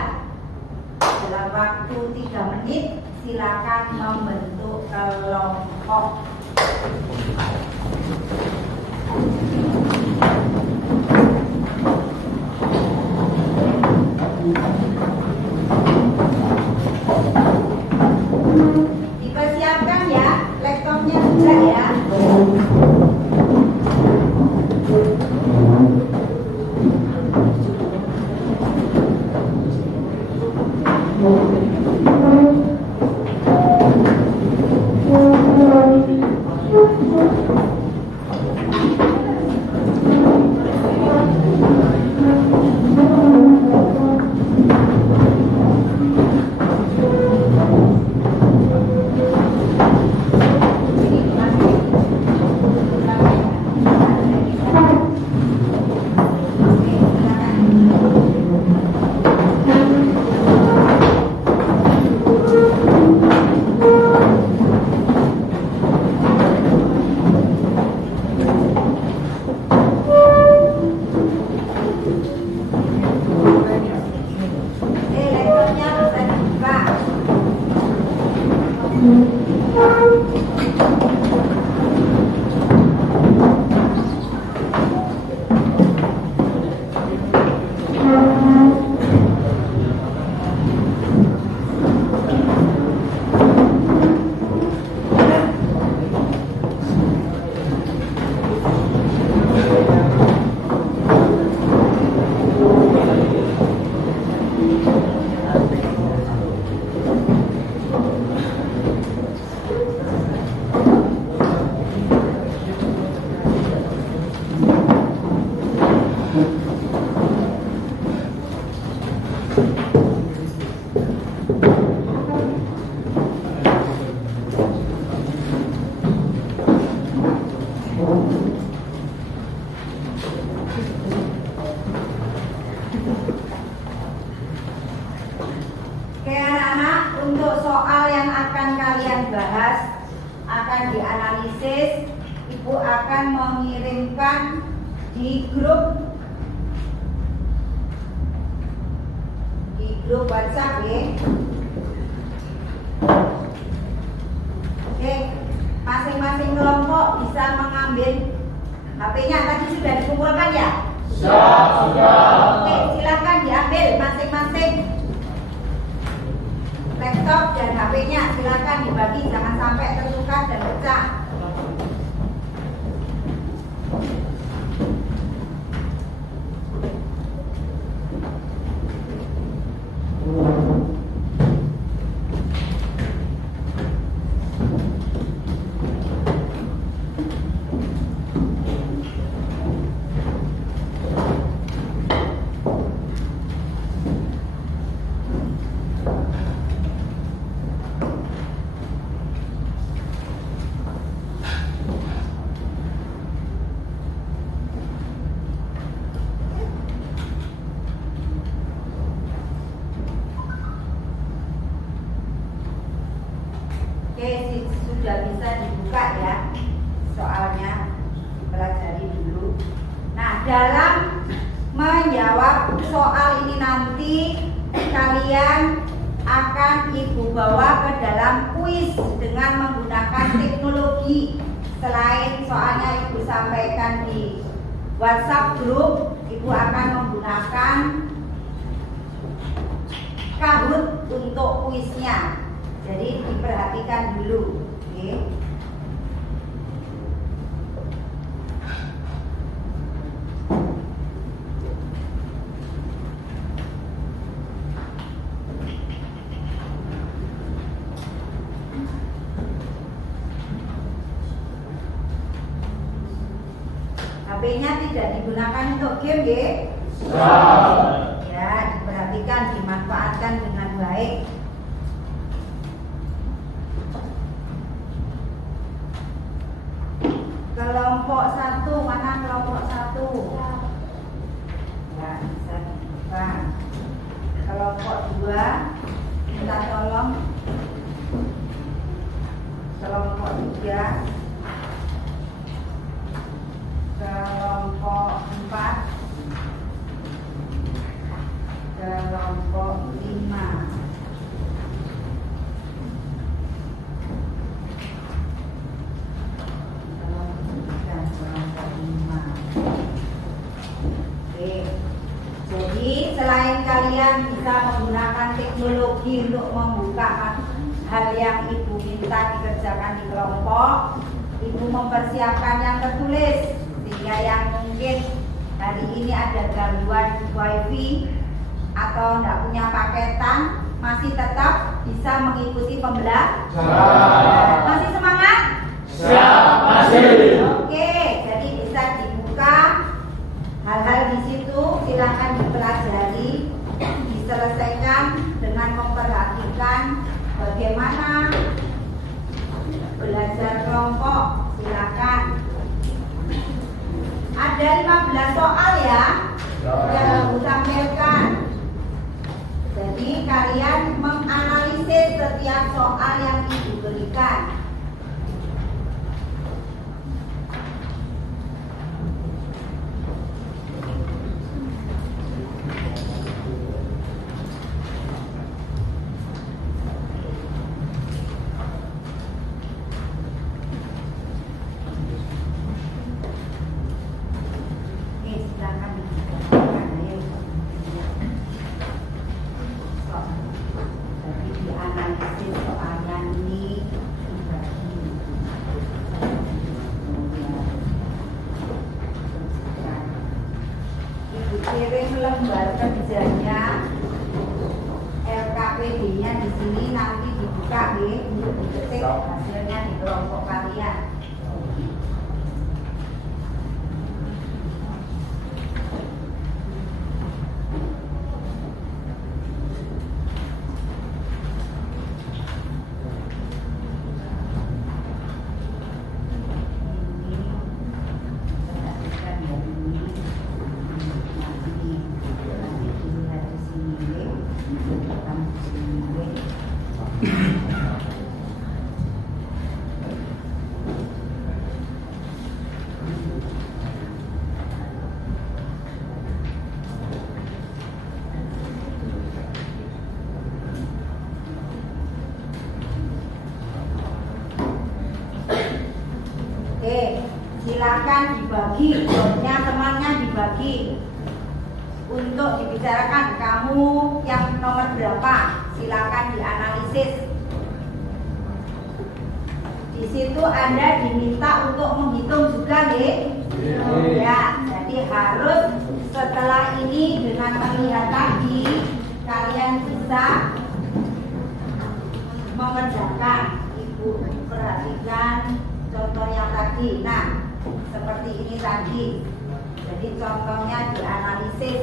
Dalam waktu 3 menit, silakan membentuk kelompok. Dipersiapkan ya, laptopnya juga ya. Laptopnya bisa dibuka. Oke anak-anak, untuk soal yang akan kalian bahas akan dianalisis. Ibu akan mengirimkan di grup WhatsApp ya. Oke, masing-masing kelompok bisa mengambil HP-nya. Tadi sudah dikumpulkan ya? Sudah. Oke, silakan diambil masing-masing laptop dan HP-nya. Silakan dibagi, jangan sampai tertukar dan pecah. sudah bisa dibuka ya soalnya, dipelajari dulu. Nah, dalam menjawab soal ini nanti kalian akan Ibu bawa ke dalam kuis dengan menggunakan teknologi. Selain soalnya Ibu sampaikan di WhatsApp grup, Ibu akan menggunakan Kahoot untuk kuisnya. Jadi diperhatikan dulu, oke? HP-nya tidak digunakan untuk game, ya? Ya, diperhatikan, dimanfaatkan dengan baik. Kelompok 1, mana kelompok 1? Ya, bisa dibuka. Kelompok 2, minta tolong. Kelompok 3, kelompok 4, kelompok 5. Jadi selain kalian bisa menggunakan teknologi untuk membuka hal yang Ibu minta dikerjakan di kelompok, Ibu mempersiapkan yang tertulis, sehingga yang mungkin hari ini ada gangguan wifi atau tidak punya paketan masih tetap bisa mengikuti pembelajaran. Masih semangat? Siap, masih. Oke, jadi bisa dibuka hal-hal di situ, silakan dipelajari, diselesaikan dengan memperhatikan bagaimana belajar kelompok. Silakan. Ada 15 soal ya yang Ibu sampaikan. Jadi kalian menganalisis setiap soal yang Ibu berikan. Kirim lembar kerjanya, LKPD-nya di sini nanti dibuka nih, untuk diketik hasilnya di kelompok kalian. Silakan dibagi, jobnya temannya dibagi untuk dibicarakan. Kamu yang nomor berapa? Silakan dianalisis. Di situ Anda diminta untuk menghitung juga, ya. Jadi harus setelah ini dengan melihat tadi kalian bisa mengerjakan. Ibu perhatikan contoh yang tadi. Nah, seperti ini tadi. Jadi contohnya dianalisis.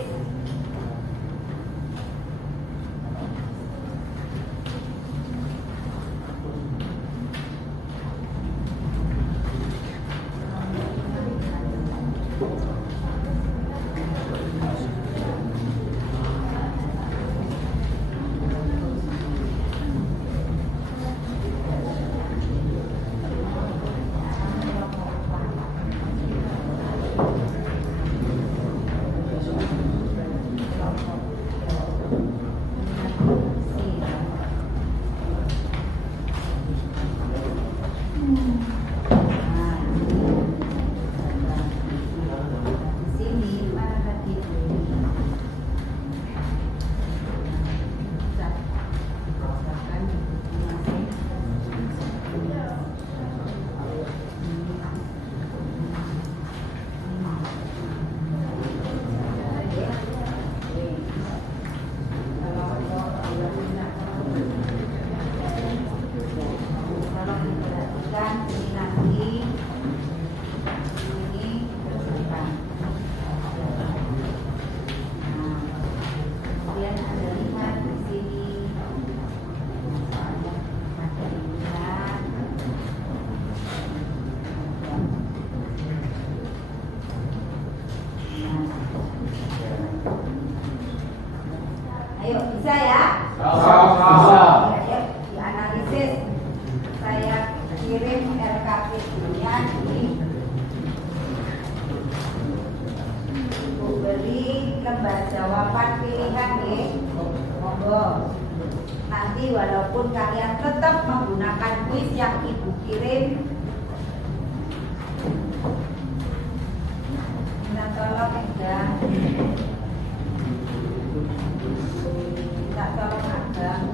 kirim LKP-nya di Ibu beri lembar jawaban pilihan ya. Monggo. Nanti walaupun kalian tetap menggunakan kuis yang Ibu kirim, minta tolong enggak. Minta tolong enggak.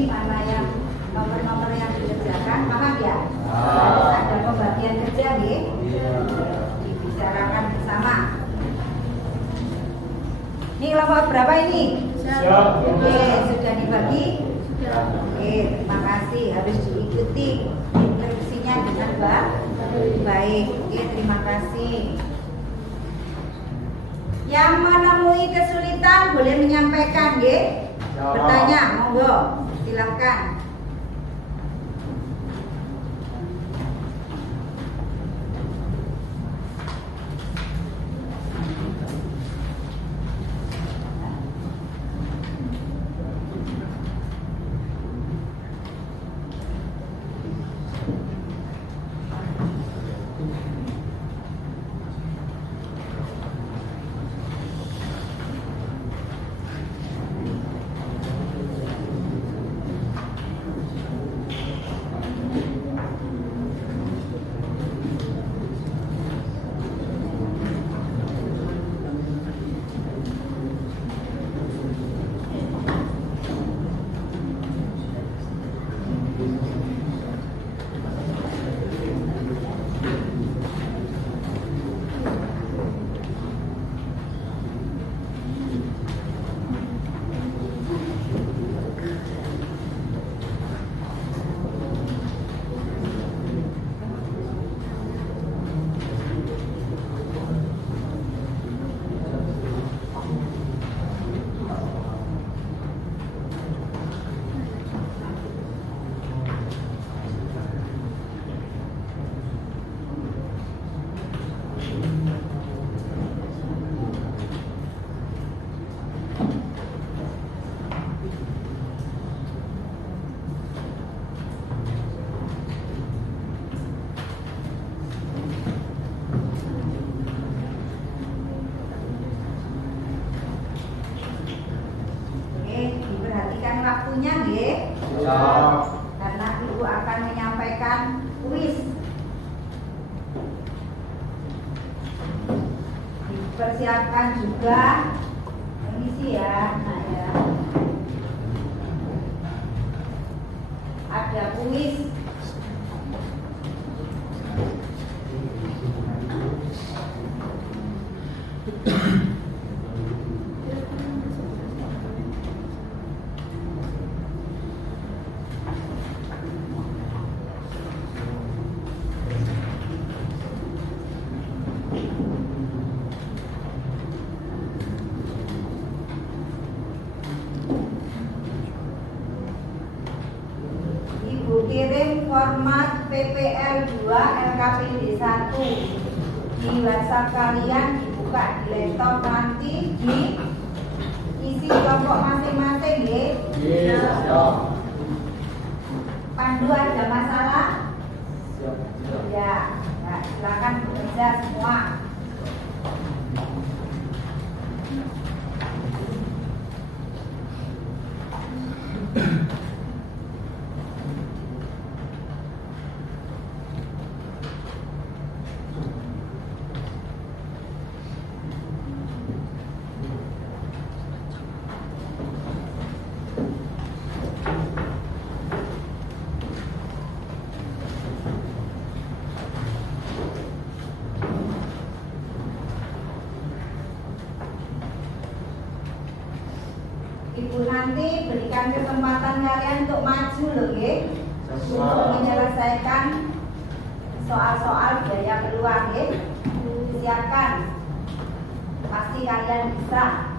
Mana yang nomor-nomor yang dikerjakan, paham ya? Harus ada pembagian kerja nih, dibicarakan bersama. Ini kelompok berapa ini? Siap. Oke, sudah dibagi? Oke, terima kasih. Harus diikuti instruksinya dengan baik. Oke, terima kasih. Yang menemui kesulitan boleh menyampaikan, ya? Bertanya, monggo. Silakan. Waktunya nggih. Karena Ibu akan menyampaikan kuis. Dipersiapkan juga mengisi ya, nah ya. Ada kuis. Kirim format PPL 2 LKPD 1 di WhatsApp kalian, dibuka di laptop, nanti diisi kelompok masing-masing ya. Pandu ada masalah? Ya, nah, silakan bekerja semua. Ibu nanti berikan kesempatan kalian untuk maju loh, nggih. Untuk menyelesaikan soal-soal biaya keluar, nggih. Siapkan. Pasti kalian bisa.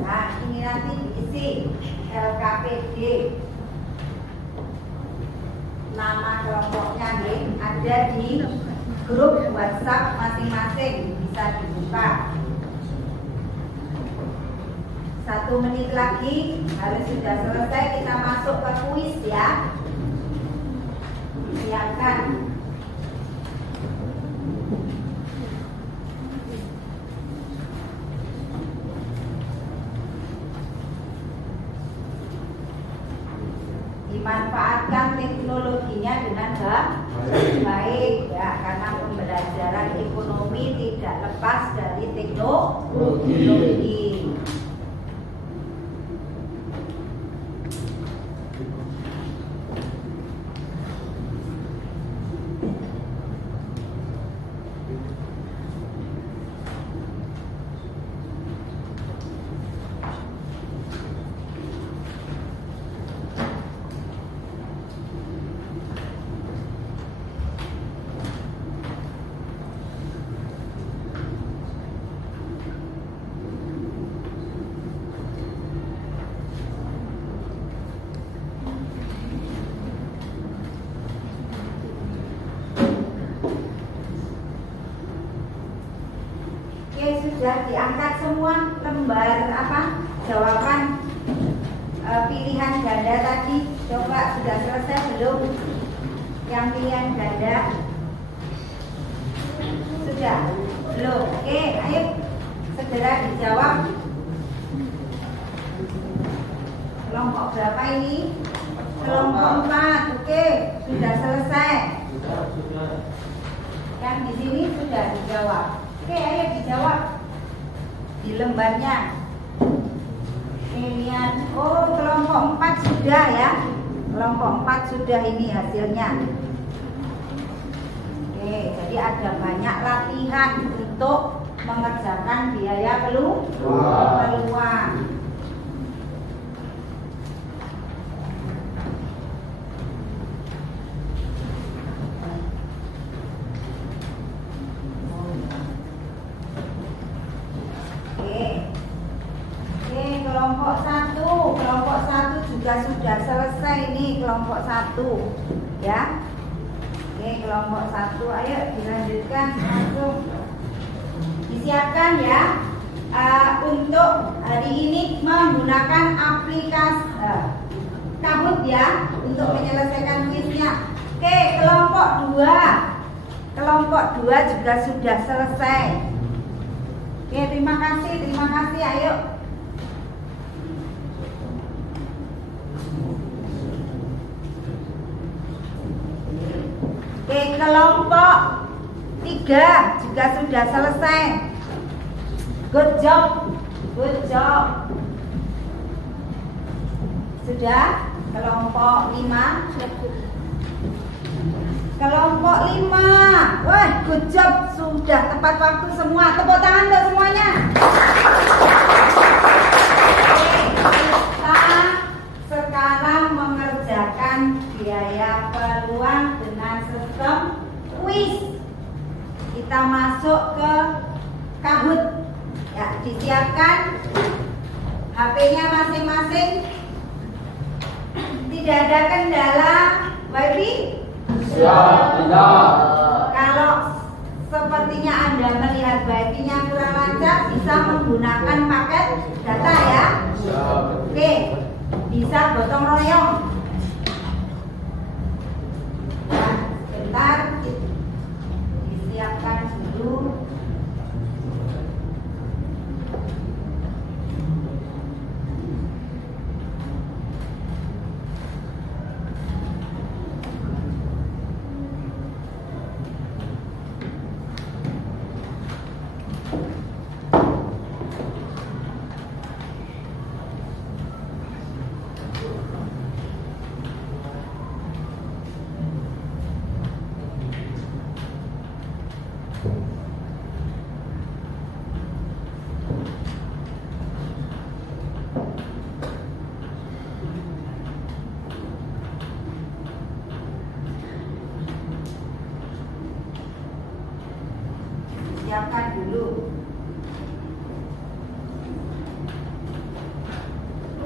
Nah, ini nanti diisi LKPD. Nama kelompoknya nih ada di grup WhatsApp masing-masing, bisa dibuka. 1 menit lagi harus sudah selesai, kita masuk ke kuis ya. Silakan. Dimanfaatkan teknologinya dengan baik ya, karena pembelajaran ekonomi tidak lepas dari teknologi. Sudah diangkat semua lembar jawaban pilihan ganda tadi. Coba sudah selesai belum yang pilihan ganda? Sudah belum? Oke, ayo segera dijawab. Kelompok berapa ini? Kelompok 4. Oke, sudah selesai. Yang di sini sudah dijawab. Oke, ayo dijawab di lembarnya. Lihat, oh kelompok 4 sudah ya. Kelompok 4 sudah ini hasilnya. Oke, jadi ada banyak latihan untuk mengerjakan biaya keluar. Kelompok 1 juga sudah selesai nih, kelompok 1 ya. Oke, kelompok 1 ayo dilanjutkan langsung. Disiapkan ya untuk hari ini menggunakan aplikasi Kahoot ya untuk menyelesaikan kuisnya. Oke, kelompok 2. Kelompok 2 juga sudah selesai. Oke, terima kasih, ayo. Oke, kelompok 3 juga sudah selesai. Good job. Sudah. Kelompok 5. Kelompok 5. Wah, good job. Sudah tepat waktu semua. Tepuk tangan untuk semuanya. Oke, kita sekarang mengerjakan biaya peluang dengan sistem kuis. Kita masuk ke Kahoot. Ya, disiapkan HP-nya masing-masing. Tidak ada kendala WiFi? Tidak. Kalau sepertinya Anda melihat WiFi-nya kurang lancar, bisa menggunakan paket data ya. gotong royong. Nah, sebentar disiapkan dulu. Siapkan dulu.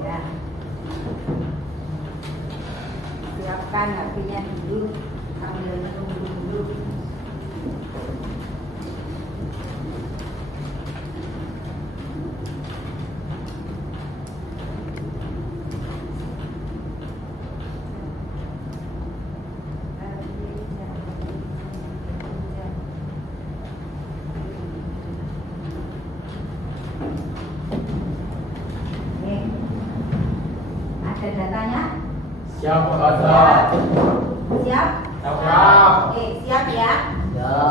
Ya. Siapkan HP-nya dulu sambil menunggu dulu. Ada datanya? Siap, Pak Ustaz. Siap? Siap. Oke, siap ya.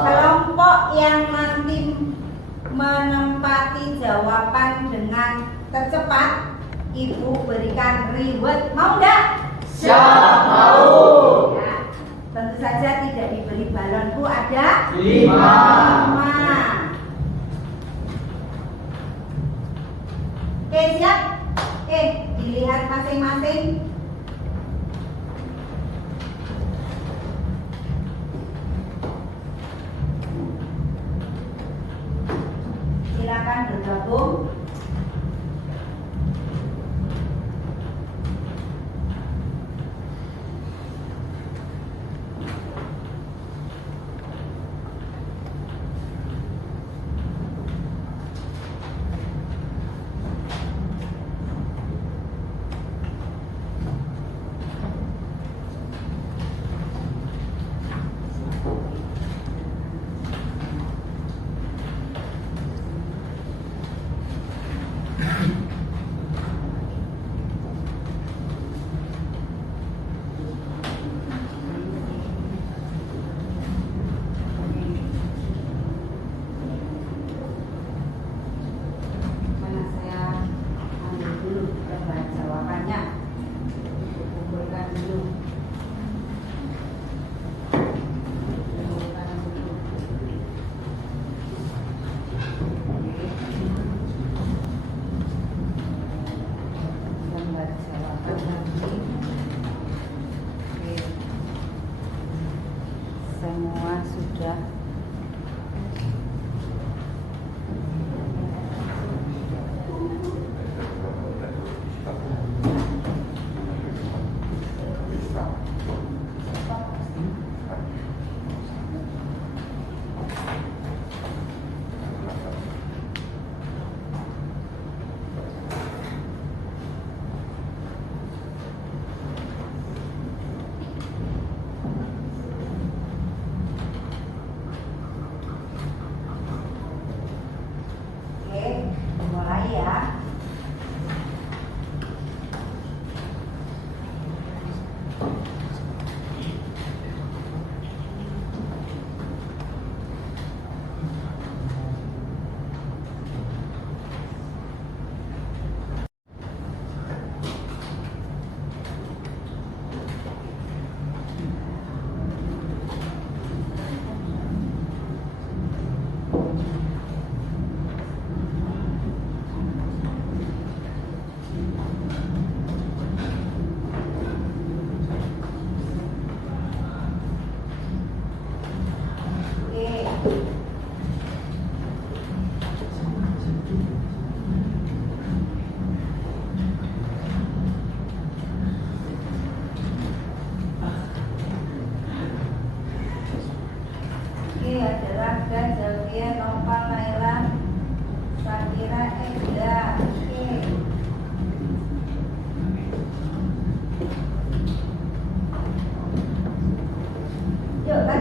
Kelompok yang nanti menempati jawaban dengan tercepat, Ibu berikan reward. Mau enggak? Siap, mau. Ya, tentu saja tidak diberi balonku ada 5. 5. Oke, siap? Dilihat masing-masing. Silakan bergabung. Mana saya ambil dulu gambar jawabannya. Kumpulkan dulu. Kumpulkan dulu. Gambar jawaban lagi. Oke. Semua sudah.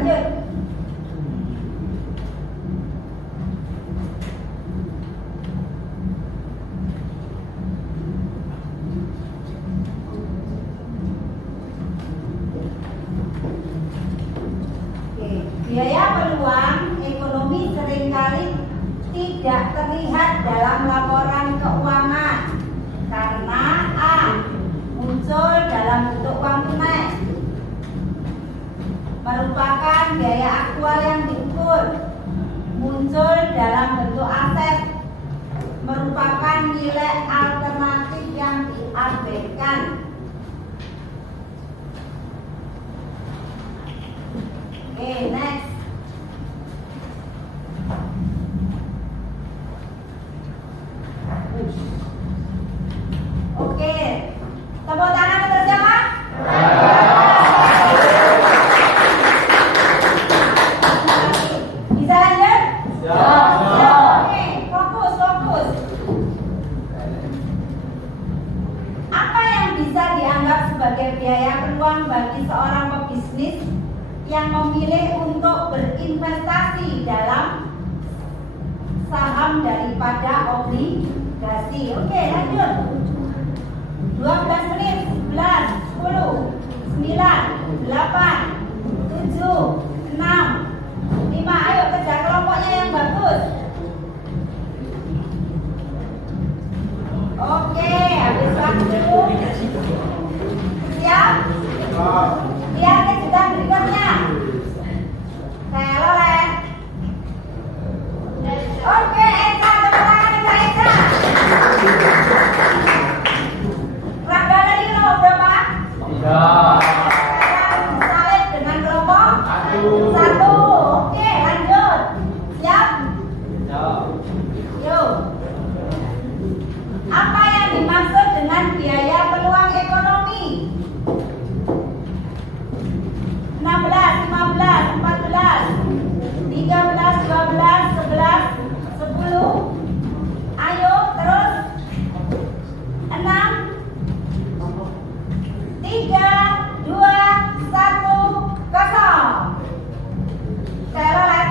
lanjut. Biaya peluang ekonomi seringkali tidak terlihat dalam laporan keuangan karena A. muncul dalam bentuk uang tunai, merupakan biaya aktual yang diukur, muncul dalam bentuk aset, merupakan nilai alternatif yang diabaikan. Oke, next. Oke, tepuk tangan untuk siapa? Bisa lanjut? Oke, fokus. Apa yang bisa dianggap sebagai biaya peluang bagi seorang pebisnis yang memilih untuk berinvestasi dalam saham daripada obligasi? Oke, lanjut. 12 menit, 11, 10, 9, 8, 7, 6, 5. Ayo kerja kelompoknya yang bagus. Oke, habis waktu. Siap? Lihat kejutan berikutnya. Saya Lolen. Oke, Eka, tepuk tangan untuk Eka. Rangga tadi nomor berapa? 3. Sekarang salib dengan kelompok 1. Oke, lanjut. Siap? Yuk. Apa yang dimaksud dengan biaya peluang ekonomi? 16, 15, 14, 13, 12, 11, 10. Ayo terus. 6, 3, 2, 1, 0. Saya Lolen.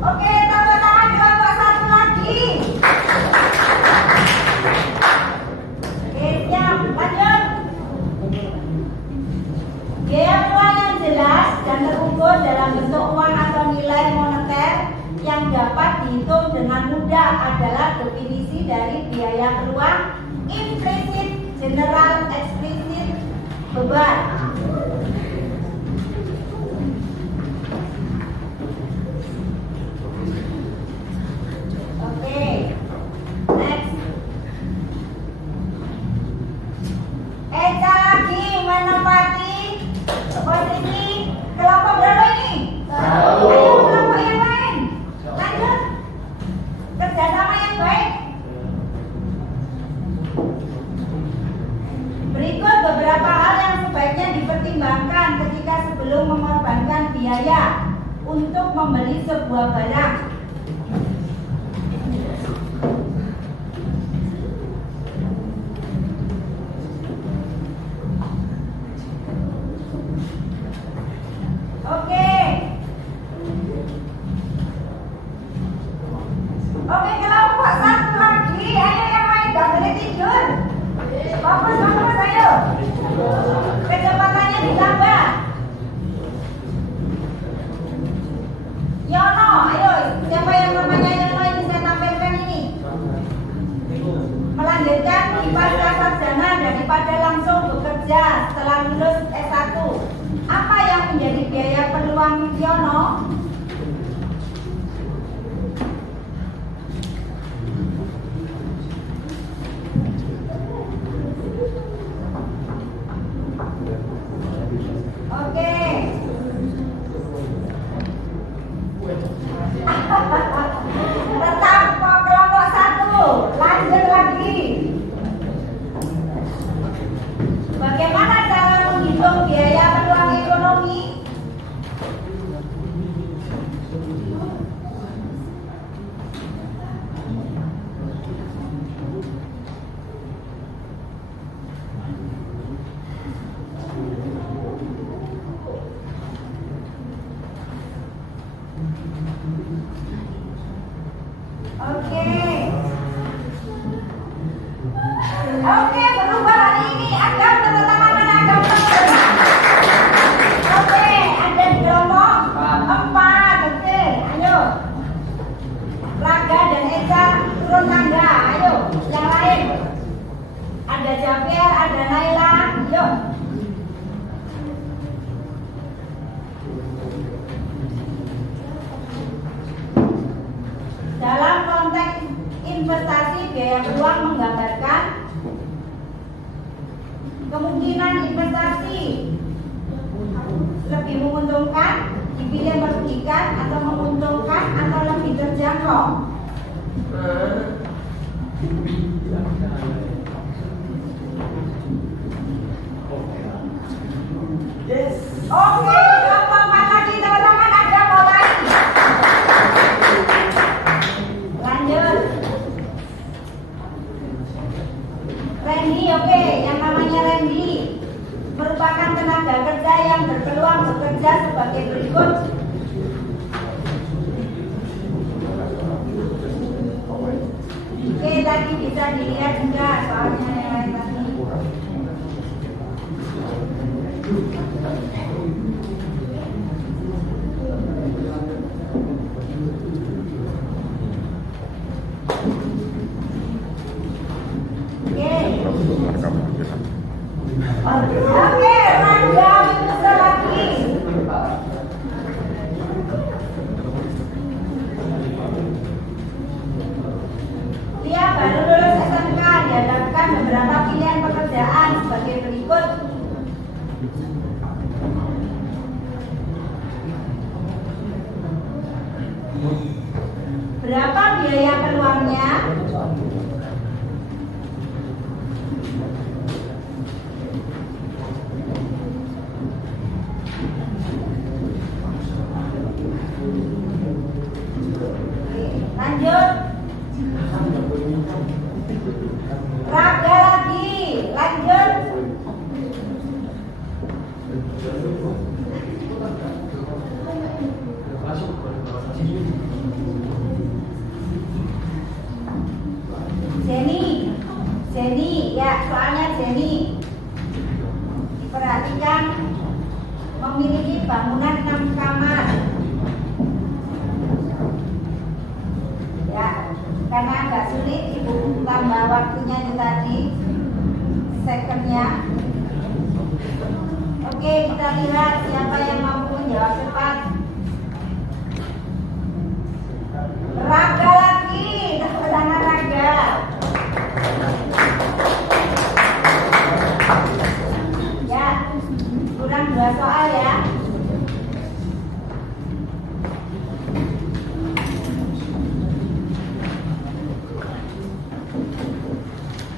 Oke, tepuk tangan kelompok 1 lagi. Oke, siap. Lanjut. Biaya peluang yang jelas dan terukur dalam bentuk uang atau nilai moneter yang dapat dihitung dengan mudah adalah definisi dari biaya peluang: implisit, general, eksplisit, beban. Oke, next. Eca lagi menempati posisi kelompok berapa ini? 1. Ayo kelompok yang lain. Lanjut. Kerjasama yang baik. Berikut beberapa hal yang sebaiknya dipertimbangkan ketika sebelum mengorbankan biaya untuk membeli sebuah barang. Oke, kelompok 1 lagi. Ayo yang lain, gak boleh tidur. Fokus, ayo. Kecepatannya ditambah. Yono, ayo. Siapa yang namanya Yono ini saya tampilkan ini? Melanjutkan di pasca sarjana daripada langsung bekerja setelah lulus S1. Apa yang menjadi biaya peluang Yono? Oke. Tetap kelompok 1. Lanjut lagi. Bagaimana cara menghitung biaya peluang ekonomi? Oke, berubah hari ini. Agam tanda tangan mana Agam? Oke, ada di kelompok 4. Oke, ayo. Raga dan Esa turun tangga. Ayo, yang lain. Ada Javier, ada Naila. Yuk. Dalam konteks investasi, biaya peluang menggambarkan kemungkinan investasi lebih menguntungkan, dipilih merugikan, atau menguntungkan, atau lebih terjangkau. Yes. Oke, kelompok 4 lagi teman-teman, ada mulai. Lanjut. Randy, oke, yang namanya Randy merupakan tenaga kerja yang berpeluang bekerja sebagai berikut. Oke, tadi bisa dilihat juga soalnya yang lain tadi. Oke, Rangga bisa lagi. Dia baru lulus SMK, dihadapkan beberapa pilihan pekerjaan sebagai berikut. Berapa biaya peluangnya? Lanjut. Raga lagi. Lanjut. Jenny, ya soalnya Jenny diperhatikan memiliki bangunan 6 kamar. Ya, karena agak sulit ibu tambah waktunya itu tadi secondnya. Oke, kita lihat siapa yang mampu menjawab cepat. Raga lagi, tepuk tangan Raga. Ya, kurang 2 soal ya.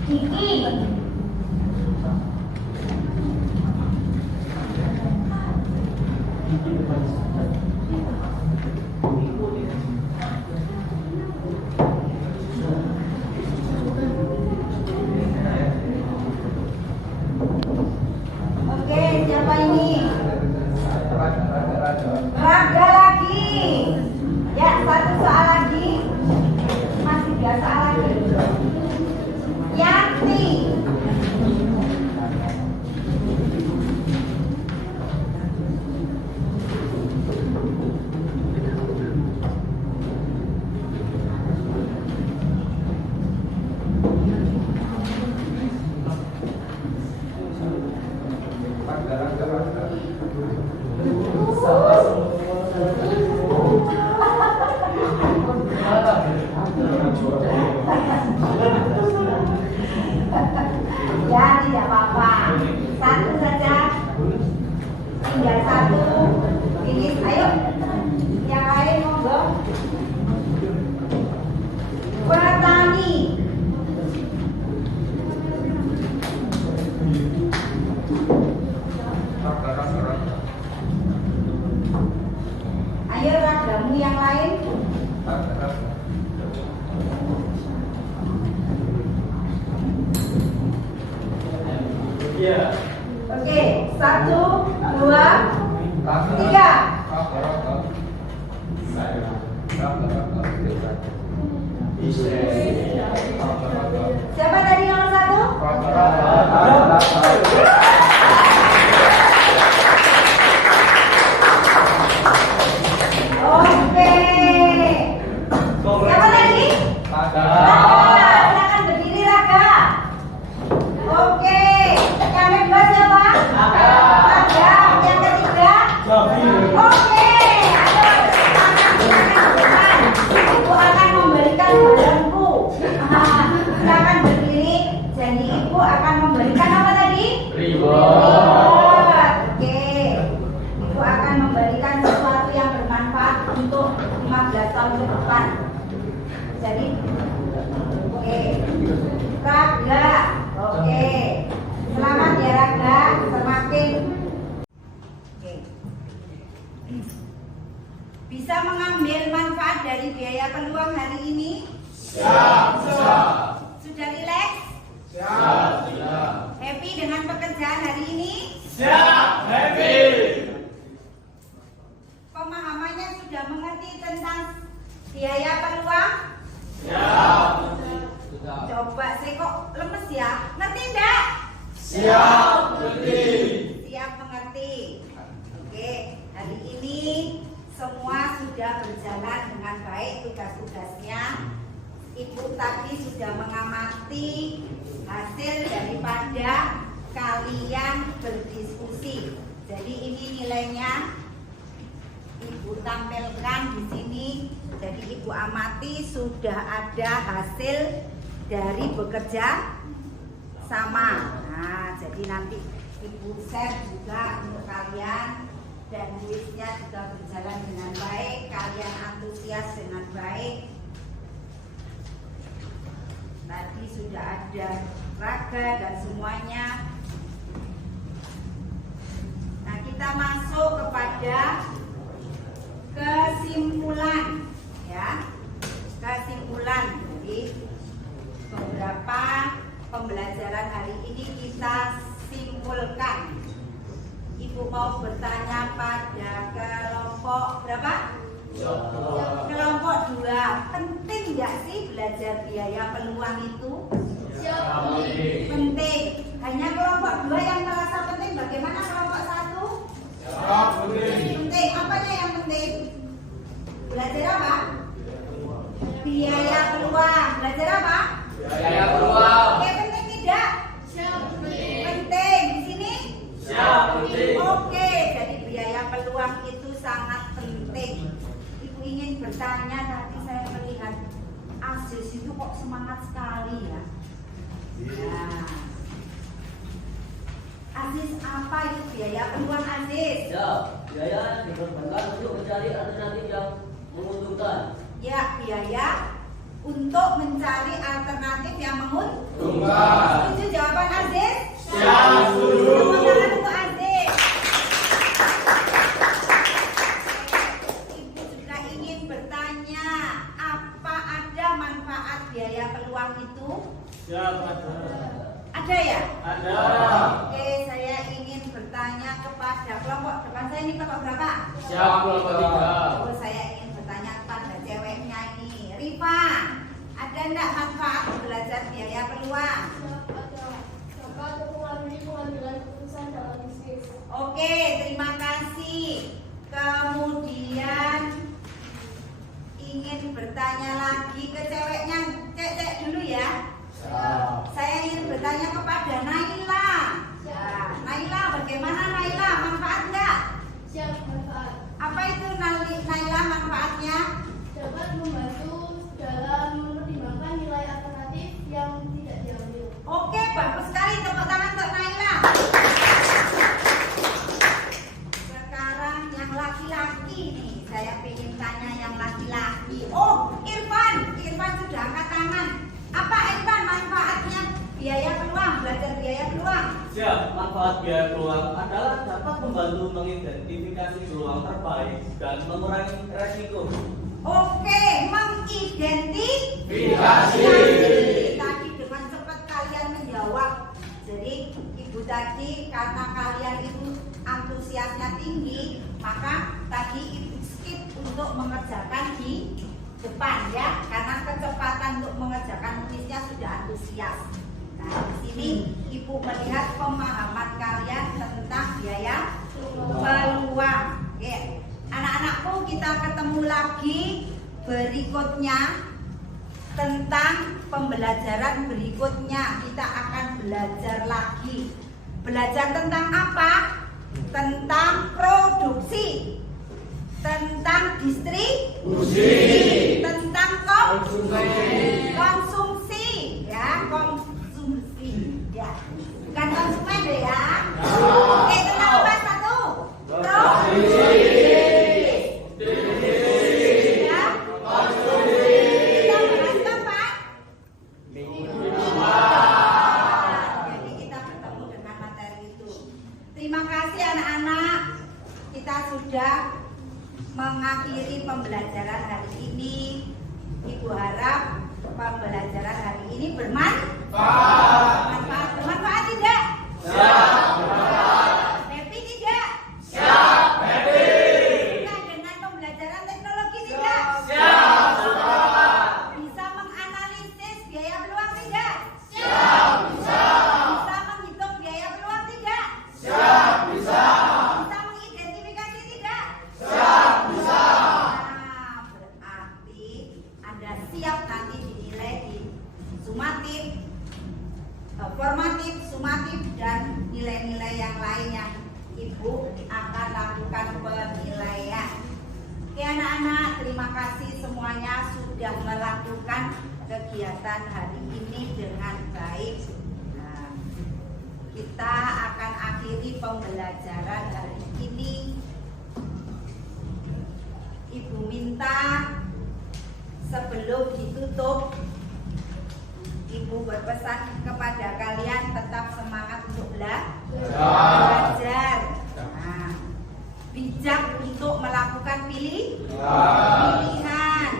Kiki. Oke, siapa ini? Raga lagi. Ya, 1 soal lagi. Masih 2 soal lagi. Yanti. Ya, tidak apa-apa. 1 saja. Tinggal 1. Pilih, ayo. Yang lain monggo. Petani. Ayo ragamu yang lain. Iya. Oke, 1, 2, 3. Siapa tadi nomor 1? silakan berdiri. Jadi ibu akan memberikan apa tadi? Reward. Oke. Ibu akan memberikan sesuatu yang bermanfaat untuk 15 tahun ke depan. Jadi, oke. Raga, oke. Selamat ya Raga, semakin. Oke. Bisa mengambil manfaat dari biaya peluang hari ini? Siap. Sudah rileks? Siap. Happy dengan pekerjaan hari ini? Siap. Happy. Pemahamannya sudah mengerti tentang biaya peluang? Siap. Coba saya kok lemes ya? Ngerti enggak? Siap. Ngerti. Siap mengerti. Oke, hari ini semua sudah berjalan dengan baik tugas-tugasnya. Ibu tadi sudah mengamati hasil daripada kalian berdiskusi. Jadi ini nilainya Ibu tampilkan di sini. Jadi Ibu amati sudah ada hasil dari bekerja sama. Nah, jadi nanti Ibu share juga untuk kalian dan kuisnya juga berjalan dengan baik. Kalian antusias dengan baik. Tadi sudah ada Raga dan semuanya. Nah, kita masuk kepada kesimpulan, ya. Kesimpulan. Jadi beberapa pembelajaran hari ini kita simpulkan. Ibu mau bertanya pada kelompok berapa? Kelompok 2. Penting nggak sih belajar biaya peluang itu? Penting. Hanya kelompok 2 yang merasa penting. Bagaimana kelompok 1? Penting. Apanya yang penting? Belajar apa? Biaya peluang. Belajar apa? Biaya peluang. Oke, penting tidak? Penting. Di sini? Penting. Oke, jadi biaya peluang itu sangat penting. Ibu ingin bertanya, tadi saya melihat Aziz itu kok semangat sekali ya. Nah, Aziz, apa itu biaya peluang Aziz? Ya, biaya diperbankan untuk mencari alternatif yang menguntungkan. Ya, biaya untuk mencari alternatif yang Menguntungkan. Setuju jawaban Aziz? Siap, setuju. Tepuk tangan untuk Aziz. Ibu juga ingin bertanya, apa ada manfaat biaya peluang itu? Siap. Ada ya? Ada. Oke, saya ingin bertanya kepada kelompok depan saya ini kelompok berapa? Siap. Kelompok 3. Oh, saya ingin bertanya kepada ceweknya ini. Rifa, ada enggak manfaat belajar biaya peluang? Dapat mempengaruhi pengambilan keputusan dalam bisnis. Oke, terima kasih. Kemudian ingin bertanya lagi ke ceweknya. Cek dulu ya. Saya ingin bertanya kepada Naila. Ya, Naila, bagaimana Naila? Manfaat enggak? Siap manfaat. Apa itu Naila manfaatnya? Dapat membantu dalam mempertimbangkan nilai alternatif yang tidak diambil. Oke, bagus sekali. Tepuk tangan untuk Naila. Sekarang yang laki-laki nih, saya ingin tanya yang laki-laki. Oh, Irfan sudah angkat tangan. Apa Irfan manfaatnya biaya peluang, belajar biaya peluang? Siap, manfaat biaya peluang adalah dapat membantu mengidentifikasi peluang terbaik dan mengurangi resiko. Oke, mengidentifikasi. Tadi dengan cepat kalian menjawab. Jadi ibu tadi karena kalian itu antusiasnya tinggi, maka tadi ibu skip untuk mengerjakan di depan ya, karena kecepatan untuk mengerjakan kuisnya sudah antusias. Nah, di sini ibu melihat pemahaman kalian tentang biaya peluang. Oke. Anak-anakku, kita ketemu lagi berikutnya tentang pembelajaran berikutnya. Kita akan belajar lagi. Belajar tentang apa? Tentang produksi, tentang distribusi, tentang konsumsi, ya. ya, konsumsi ya, bukan konsumen deh ya. Oke, itu nama apa satu? Ya, konsumsi. Kita bahas kapan? Jadi kita bertemu dengan materi itu. Terima kasih anak-anak. Kita sudah mengakhiri pembelajaran hari ini. Ibu harap pembelajaran hari ini bermanfaat. Bermanfaat tidak? Happy tidak? Happy. Suka dengan pembelajaran teknologi tidak? Bisa menganalisis biaya peluang tidak? Bisa menghitung biaya peluang tidak? Bisa mengidentifikasi tidak? Nah, berarti Anda siap nanti dinilai di sumatif, formatif, sumatif, dan nilai-nilai yang lainnya. Ibu akan lakukan penilaian. Oke anak-anak, terima kasih semuanya sudah melakukan kegiatan hari ini dengan baik. Nah, kita akan akhiri pembelajaran hari ini. Ibu minta sebelum ditutup, Ibu berpesan kepada kalian tetap semangat untuk belajar. Nah, bijak untuk melakukan pilihan.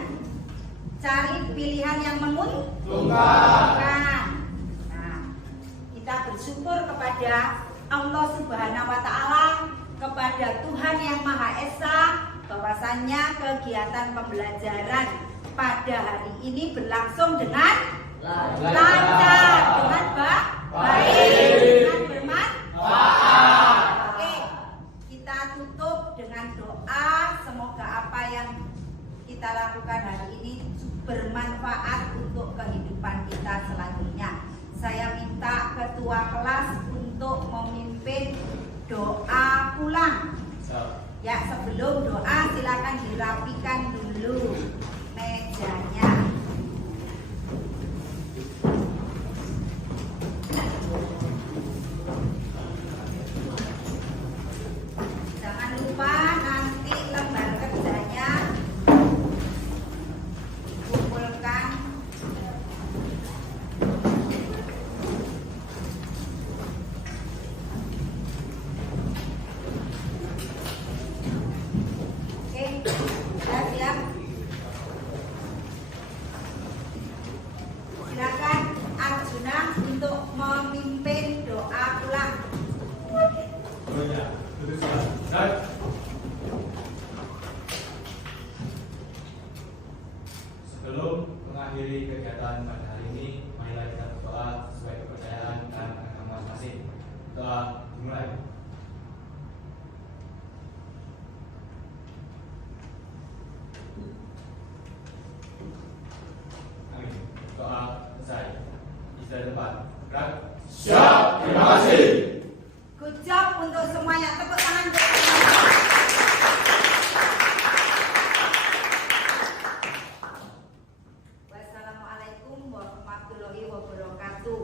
Cari pilihan yang menguntungkan. Nah, kita bersyukur kepada Allah Subhanahu wa Ta'ala, kepada Tuhan yang Maha Esa, bahwasannya kegiatan pembelajaran pada hari ini berlangsung dengan lancar, dengan baik, dengan bermanfaat. Oke, kita tutup dengan doa. Semoga apa yang kita lakukan hari ini bermanfaat untuk kehidupan kita selanjutnya. Saya minta ketua kelas untuk memimpin doa pulang. Ya, sebelum doa silakan dirapikan dulu mejanya. Jangan lupa nanti lembar kerjanya kumpulkan. Oke, sudah siap? Silakan Arjuna untuk memimpin doa pulang. Sebelum mengakhiri kegiatan pada hari ini, marilah kita berdoa sesuai kepercayaan dan agama masing-masing. Doa dimulai. Amin. Doa selesai. Istirahat tempat. Gerak. Siap, terima kasih. Good job untuk semuanya. Tepuk tangan untuk semuanya. Wassalamualaikum warahmatullahi wabarakatuh.